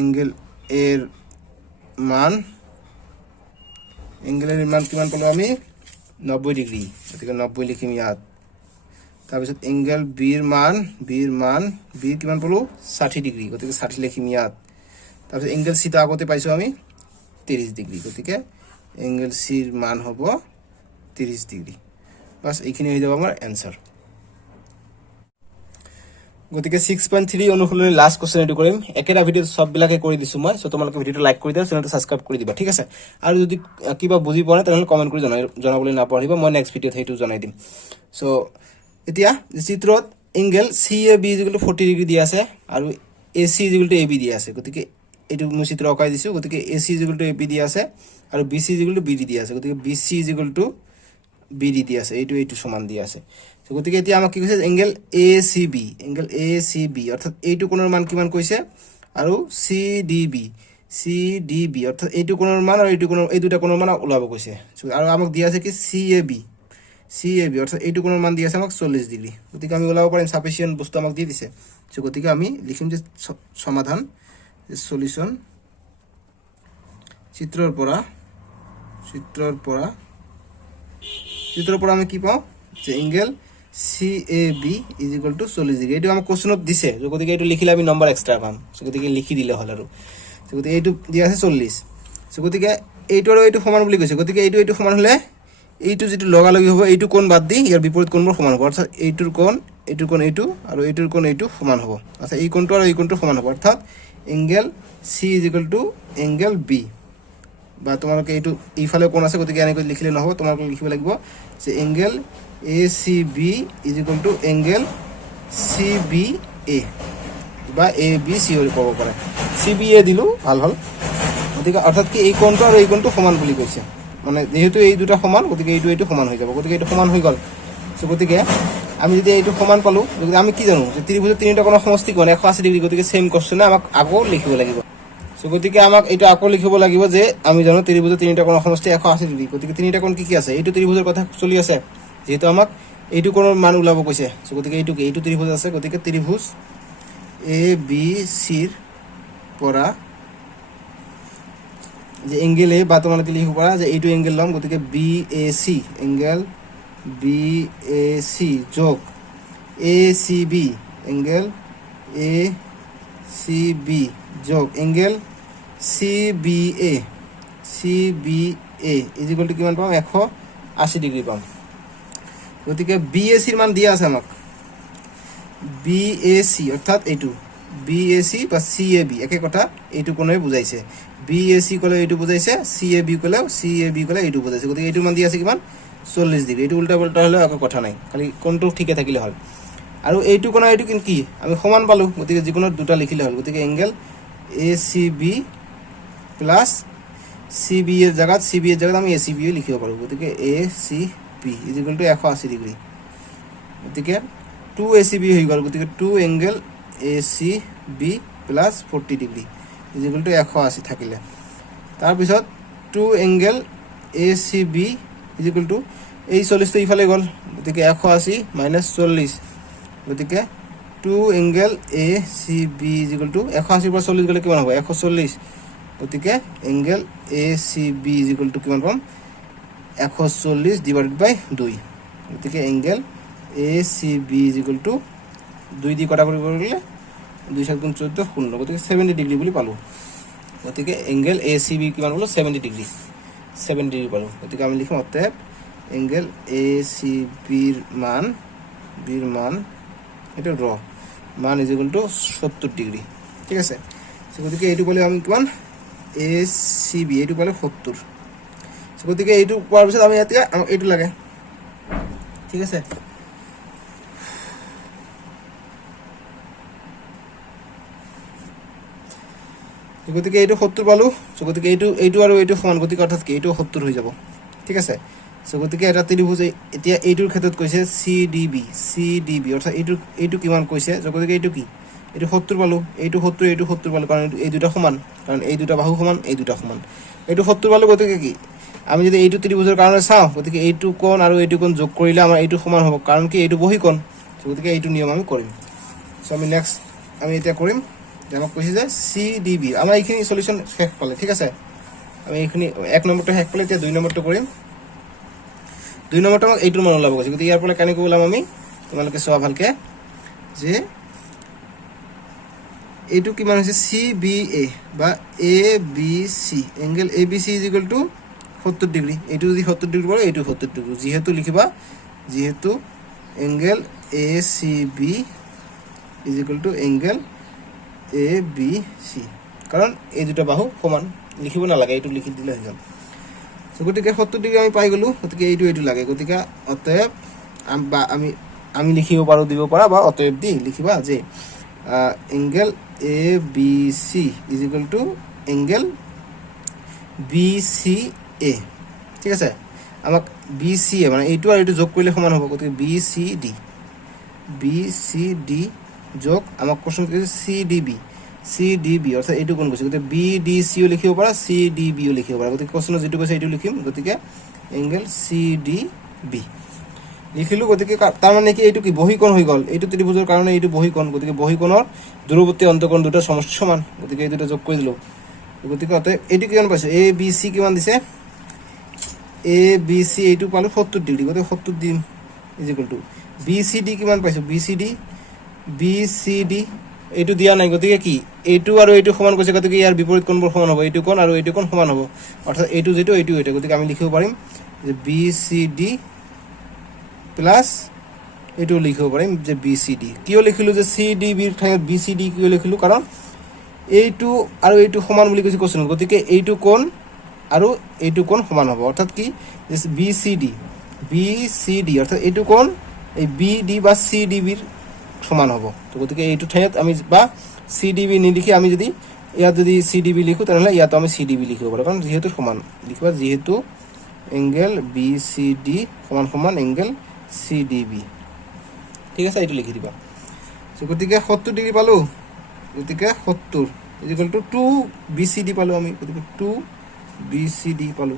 এংগেল এৰ মান কিমান পালো আমি 90 ডিগ্ৰী গতিকে 90 লিখিম ইয়াত তাৰপিছত এংগেল বিৰ মান বি কিমান পালো 60 ডিগ্ৰী গতিকে 60 লিখিম ইয়াত তাৰপিছত এংগেল সি টা আগতে পাইছো আমি 30 ডিগ্ৰী গতিকে এংগেল সি এৰ মান হ'ব 30 ডিগ্ৰী বাস এইখিনি হৈ যাব আমাৰ आंसर গতিকে 6.3 অনুশীলনী লাস্ট কোশ্চেন এটো কৰিম একেটা ভিডিও সব বিলাকে কৰি দিছো মই সো তোমালোকে ভিডিওটো লাইক কৰি দিবা চেনেলটো সাবস্ক্ৰাইব কৰি দিবা ঠিক আছে আৰু যদি কিবা বুজি পোৱা নাই তাহলে কমেন্ট কৰি জনাবলৈ নাপাহৰিবা মই নেক্সট ভিডিওত হেতু জনাই দিম সো এতিয়া চিত্ৰত এংগেল CAB 40 ডিগ্ৰী দিয়া আছে আৰু AC AB দিয়া আছে গতিকে এটো মই চিত্ৰ অকাই দিছো গতিকে AC AB দিয়া আছে আৰু BC BD দিয়া আছে গতিকে BC BD দিয়া আছে এইটো সমান দিয়া আছে সো গতিকে এতিয়া আমাক কি কৈছে এংগেল ACB অৰ্থাৎ এইটো কোণৰ মান কিমান কৈছে আৰু CDB অৰ্থাৎ এইটো কোণৰ মান আৰু এইটো কোণৰ এই দুটা কোণৰ মান ওলাব কৈছে আৰু আমাক দিয়া আছে কি CAB অৰ্থাৎ এইটো কোণৰ মান দিয়া আছে আমাক 40 ডিগ্ৰী গতিকে আমি ওলাব পাৰিম সাফিসিয়েন্ট বস্তু আমাক দি দিছে সো গতিকে আমি লিখিম যে সমাধান সলিউশন চিত্ৰৰ পৰা আমি কি পাও যে এংগেল CAB = 40 ডিগ্ৰী এটো আমাক কোশ্চেনত দিছে গতিকে এটো লিখিলে আমি নম্বৰ এক্সট্ৰা পাম সো গতিকে লিখি দিলে হল আৰু সো গতিকে এইটো দিয়া আছে 40 সো গতিকে এইটো আৰু এইটো সমান বুলি কৈছে গতিকে এইটো সমান হলে এইটো যেটো লগালগি হ'ব এইটো কোণ বাদ দি ইয়াৰ বিপৰীত কোণবোৰ সমান হ'ব অৰ্থাৎ এইটোৰ কোণ এইটো আৰু এইটোৰ কোণ এইটো সমান হ'ব অৰ্থাৎ এই কোণটো আৰু এই কোণটো সমান হ'ব অৰ্থাৎ এংগেল C = এংগেল B বা তোমালোকে এইটো ইফালে কোণ আছে গতিকে এনেকৈ লিখিলে নহব তোমালোকে লিখিব লাগিব যে এংগেল ACB = এংগেল CBA বা ABC বুলি ক'ব পাৰে CBA দিলো ভাল হল গতিকে অৰ্থাৎ কি এই কোণটো আৰু এই কোণটো সমান বুলি কৈছে মানে যেহেতু এই দুটা সমান গতিকে এইটো সমান হৈ যাব গতিকে এইটো সমান হৈ গল সো গতিকে আমি যদি এইটো সমান পালো গতিকে আমি কি জানো যে ত্ৰিভুজৰ তিনিটা কোণৰ সমষ্টি কোণ 180 ডিগ্ৰী গতিকে সেম কোশ্চেনে আমাক আকৌ লিখিব লাগিব সো গতিকে আমাক এইটো আকৌ লিখিব লাগিব যে আমি জানো ত্ৰিভুজৰ তিনিটা কোণৰ সমষ্টি 180 ডিগ্ৰী গতিকে তিনিটা কোণ কি আছে এইটো ত্ৰিভুজৰ কথা চলি আছে যেহেতু আমাক এইটো কোণৰ মান ওলাব কৈছে সো গতিকে এইটো ত্ৰিভুজ আছে গতিকে ত্ৰিভুজ ABC ৰ পৰা যে এংগেল এ বা তোমালোকে লিখিব পাৰা যে এইটো এংগেল লম গতিকে BAC এংগেল BAC যোগ ACB এংগেল ACB যোগ এংগেল CBA = কিমান পাম 180 ডিগ্ৰী পাম গতিকে BAC এর মান দিয়া আছে আমাক BAC অর্থাৎ এইটো BAC বা CAB একে কথা এইটো কোণে বুজাইছে BAC কলে এইটো বুজাইছে CAB কলে এইটো বুজাইছে গতিকে এইটো মান দি আছে কিমান 40 ডিগ্ৰী এইটো উল্টা পাল্টা হলে একো কথা নাই খালি কোণটো ঠিকে থাকিলে হ'ল আৰু এইটো কোণ এইটো কি আমি সমান পালো গতিকে যিকোনো দুটা লিখিলে হ'ল গতিকে এংগেল ACB প্লাস CB এর জায়গাত আমি ACB লিখিব পাৰো গতিকে ACB = 180 ডিগ্ৰী গতিকে 2 ACB হৈ গল গতিকে 2 এংগেল ACB প্লাস 40 ডিগ্ৰী = 180 থাকিলে তাৰ পিছত 2 এংগেল ACB = এই 40 টো ইফালে গল গতিকে 180 - 40 গতিকে 2 এংগেল ACB = 180 পৰা 40 গলে কিমান হ'ব 140 গতিকে এংগেল ACB = কিমান পাম 140 / 2 গতিকে এংগেল ACB = 2 দি কটা কৰিব গলে 2 * 7 = 14 0 গতিকে 70 ডিগ্ৰী বুলি পালো গতিকে এংগেল ACB কিমান হলো 70 ডিগ্ৰী 70 ডিগ্ৰী পালো গতিকে আমি লিখিম অতএব এংগেল ACB ৰ মান এটা ৰ মান = 70 ডিগ্ৰী ঠিক আছে গতিকে এইটো বলে আমি কিমান ACB এইটো বলে 70 গতিকে এইটো পোৱাৰ পিছত আমি এতিয়া এইটো লাগে ঠিক আছে গতিকে এইটো 70 পালো গতিকে এইটো আৰু এইটো সমান গতিকে অৰ্থাৎ কি এইটো 70 হৈ যাব ঠিক আছে গতিকে এটা ত্ৰিভুজ এতিয়া এইটোৰ ক্ষেত্ৰত কৈছে CDB অৰ্থাৎ এইটো কিমান কৈছে গতিকে এইটো কি এইটো 70 পালো এইটো 70 পালো কাৰণ এই দুটা সমান কাৰণ এই দুটা বাহু সমান এই দুটা সমান এইটো 70 পালো গতিকে কি আমি যদি এইটো ত্ৰিভুজৰ কাৰণে চাও গতিকে এইটো কোণ আৰু এইটো কোণ যোগ কৰিলে আমাৰ এইটো সমান হ'ব কাৰণ কি এইটো বহিকোণ গতিকে এইটো নিয়ম আমি কৰিম আমি নেক্সট আমি এটা কৰিম আমাক কৈছে যে CDB আমাৰ এইখিনি সলিউশন শেষ পালে ঠিক আছে আমি এইখিনি এক নম্বৰটো শেষ পালে এতিয়া দুই নম্বৰটো কৰিম দুই নম্বৰটো আমাক এইটোৰ মান ওলাব কৈছে গতিকে ইয়াৰ পৰা কেনেকৈ ওলাম আমি তোমালোকে চোৱা ভালকে যে এইটো কিমান হৈছে CBA বা ABC এংগেল ABC = 70 ডিগ্ৰী এইটো যদি 70 ডিগ্ৰী পৰে এইটো 70 ডিগ্ৰী যেহেতু এংগেল ACB = এংগেল ABC কাৰণ এই দুটা বাহু সমান লিখিব নালাগে এইটো লিখি দিলে হৈ গ'ল গতিকে 70 ডিগ্ৰী আমি পাই গলো গতিকে এইটো লাগে গতিকে অতএব আমি লিখিব পাৰো দিব পাৰা বা অতএব দি লিখিবা যে এংগেল ABC = এংগেল BCA ঠিক আছে আমাক BCA মানে এইটো আৰু এইটো যোগ কৰিলে সমান হ'ব গতিকে BCD যোগ আমাক কোশ্চন কৈছে CDB অৰ্থাৎ এইটো কোন কৈছে গতিকে BDC ও লিখিব পাৰা CDB ও লিখিব পাৰা গতিকে কোশ্চন যেটো কৈছে এইটো লিখিম গতিকে এংগেল CDB লিখিলো গতিকে তাৰ মানে কি এইটো কি বহিকোণ হৈ গল এইটো ত্ৰিভুজৰ কাৰণে এইটো বহিকোণ গতিকে বহিকোণৰ দূৰৱৰ্তী অন্তঃকোণ দুটা সমষ্টি সমান গতিকে এই দুটা যোগ কৰি দিলো গতিকে অতএব এইটো কিমান পাইছে ABC কিমান দিছে ABC এইটো পালো 70 ডিগ্ৰী গতিকে 70 দিম = BCD কিমান পাইছো BCD এইটো দিয়া নাই গতিকে কি এইটো আৰু এইটো সমান কৈছে গতিকে ইয়াৰ বিপৰীত কোণবোৰ সমান হ'ব এইটো কোণ আৰু এইটো কোণ সমান হ'ব অৰ্থাৎ এইটো যেটো এইটো এটা গতিকে আমি লিখিব পাৰিম যে BCD প্লাস এইটো লিখিব পাৰিম যে BCD কিয় লিখিলো যে CDB ৰ ঠাইত BCD কিয় লিখিলো কাৰণ এইটো আৰু এইটো সমান বুলি কৈছে কোশ্চন গতিকে এইটো কোণ আৰু এইটো কোণ সমান হ'ব অৰ্থাৎ কি যে BCD অৰ্থাৎ এইটো কোণ এই BD বা CDB ৰ সমান হ'ব তো গতিকে এইটো ঠাইত আমি বা CDB নিলিখি আমি যদি ইয়াত যদি CDB লিখো তাহলে ইয়াত আমি CDB লিখিব পাৰো কাৰণ যেহেতু সমান লিখবা যেহেতু এংগেল BCD সমান এংগেল CDB ঠিক আছে এইটো লিখি দিবা গতিকে 70 ডিগ্ৰী পালো গতিকে 70 = 2 BCD পালো আমি গতিকে 2 BCD পালো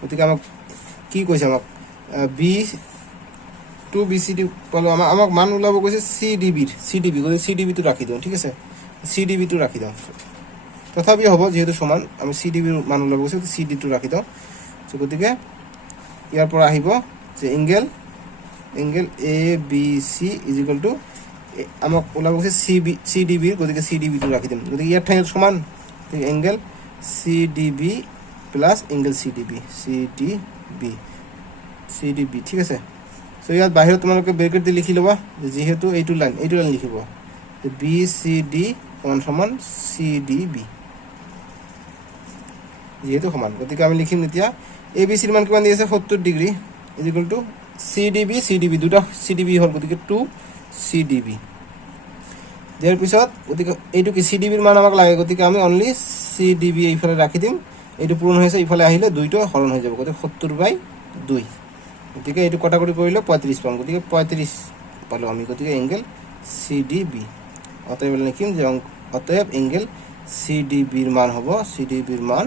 গতিকে আমাক কি কৈছে আমাক 2 BCD পালো আমাক মান ওলাব কৈছে CDB গতিকে CDB টো ৰাখি দিও ঠিক আছে CDB টো ৰাখি দাও তথাপি হ'ব যেহেতু সমান আমি CDB ৰ মান ওলাব কৈছে CD টো ৰাখি দাও গতিকে ইয়াৰ পৰা আহিব যে এংগেল ABC = আমাক ওলাব কৈছে CDB গতিকে CDB টো ৰাখি দিম গতিকে ইয়াৰ ঠাইত সমান angle CDB plus angle CDB ঠিক আছে সো ইয়াত বাহিৰত তোমালোকে ব্ৰেকেট দি লিখি ল'বা যেহেতু এইটো লাইন লিখিব বি চি ডি সমান চি ডি বি যেহেতু সমান গতিকে আমি লিখিম এতিয়া এ বি চিৰ মান কিমান দি আছে 70 degree is equal to C D B দুটা চি ডি বি হ'ল গতিকে 2 চি ডি বি দিয়াৰ পিছত গতিকে এইটো কি চি ডি বিৰ মান আমাক লাগে গতিকে আমি অনলি চি ডি বি এইফালে ৰাখি দিম এইটো পূৰণ হৈছে ইফালে আহিলে দুইটো হৰণ হৈ যাব গতিকে 70/2 গতিকে এইটো কটাকটি কৰিলে 35 পাম গতিকে 35 পালো আমি গতিকে এংগেল চি ডি বি অতএব লিখিম যে অতএব এংগেল চি ডি বিৰ মান হ'ব চি ডি বিৰ মান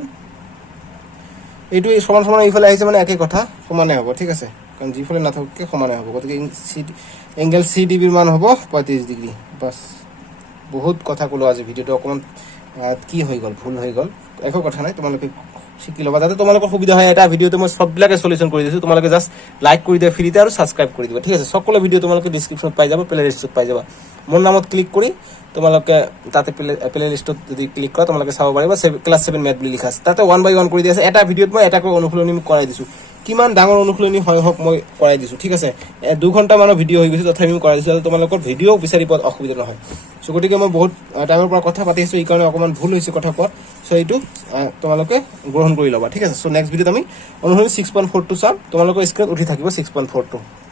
এইটো সমান সমান ইফালে আহিছে মানে একে কথা সমানে হ'ব ঠিক আছে কাৰণ যিফালে নাথাকে সমানে হ'ব গতিকে এংগেল চি ডি বিৰ মান হ'ব 35 ডিগ্ৰী বাস বহুত কথা কলো আজি ভিডিওটো অকমান কি হৈ গল ভুল হৈ গল একো কথা নাই তোমালোকে শিকি লবা যাতে তোমালোকৰ সুবিধা হয় এটা ভিডিওতে মই সববিলাকে সলিউশন কৰি দিছো তোমালোকে জাস্ট লাইক কৰি দিয়া ফ্ৰীতে আৰু সাবস্ক্ৰাইব কৰি দিবা ঠিক আছে সকলো ভিডিও তোমালোকে ডেসক্ৰিপশনত পাই যাবা প্লে লিষ্টত পাই যাবা মোৰ নামত ক্লিক কৰি তোমালোকে তাতে প্লে লিষ্টত যদি ক্লিক কৰা তোমালোকে চাব পাৰিবা ক্লাস 7 ম্যাথ বুলি লিখা আছে তাতে 1 বাই 1 কৰি দিয়া আছে এটা ভিডিওত মই এটা কৰি অনুশীলনী কৰাই দিছো কিমান ডাঙৰ অনুশীলনী হয় হক মই কৰাই দিছো ঠিক আছে 2 ঘন্টা মানৰ ভিডিও হৈ গৈছে তথাপি মই কৰাই দিছো তোমালোকৰ ভিডিও বিচাৰি পোৱাত অসুবিধা নহয় সো গতিকে মই বহুত টাইমৰ পৰা কথা পাতি আছো এই কাৰণে অকমান ভুল হৈছে কথা কোৱা সো এইটো তোমালোকে গ্ৰহণ কৰি লবা ঠিক আছে সো নেক্সট ভিডিওত আমি অনুশীলনী 6.42 চাম তোমালোকৰ স্ক্ৰীনত উঠি থাকিব 6.42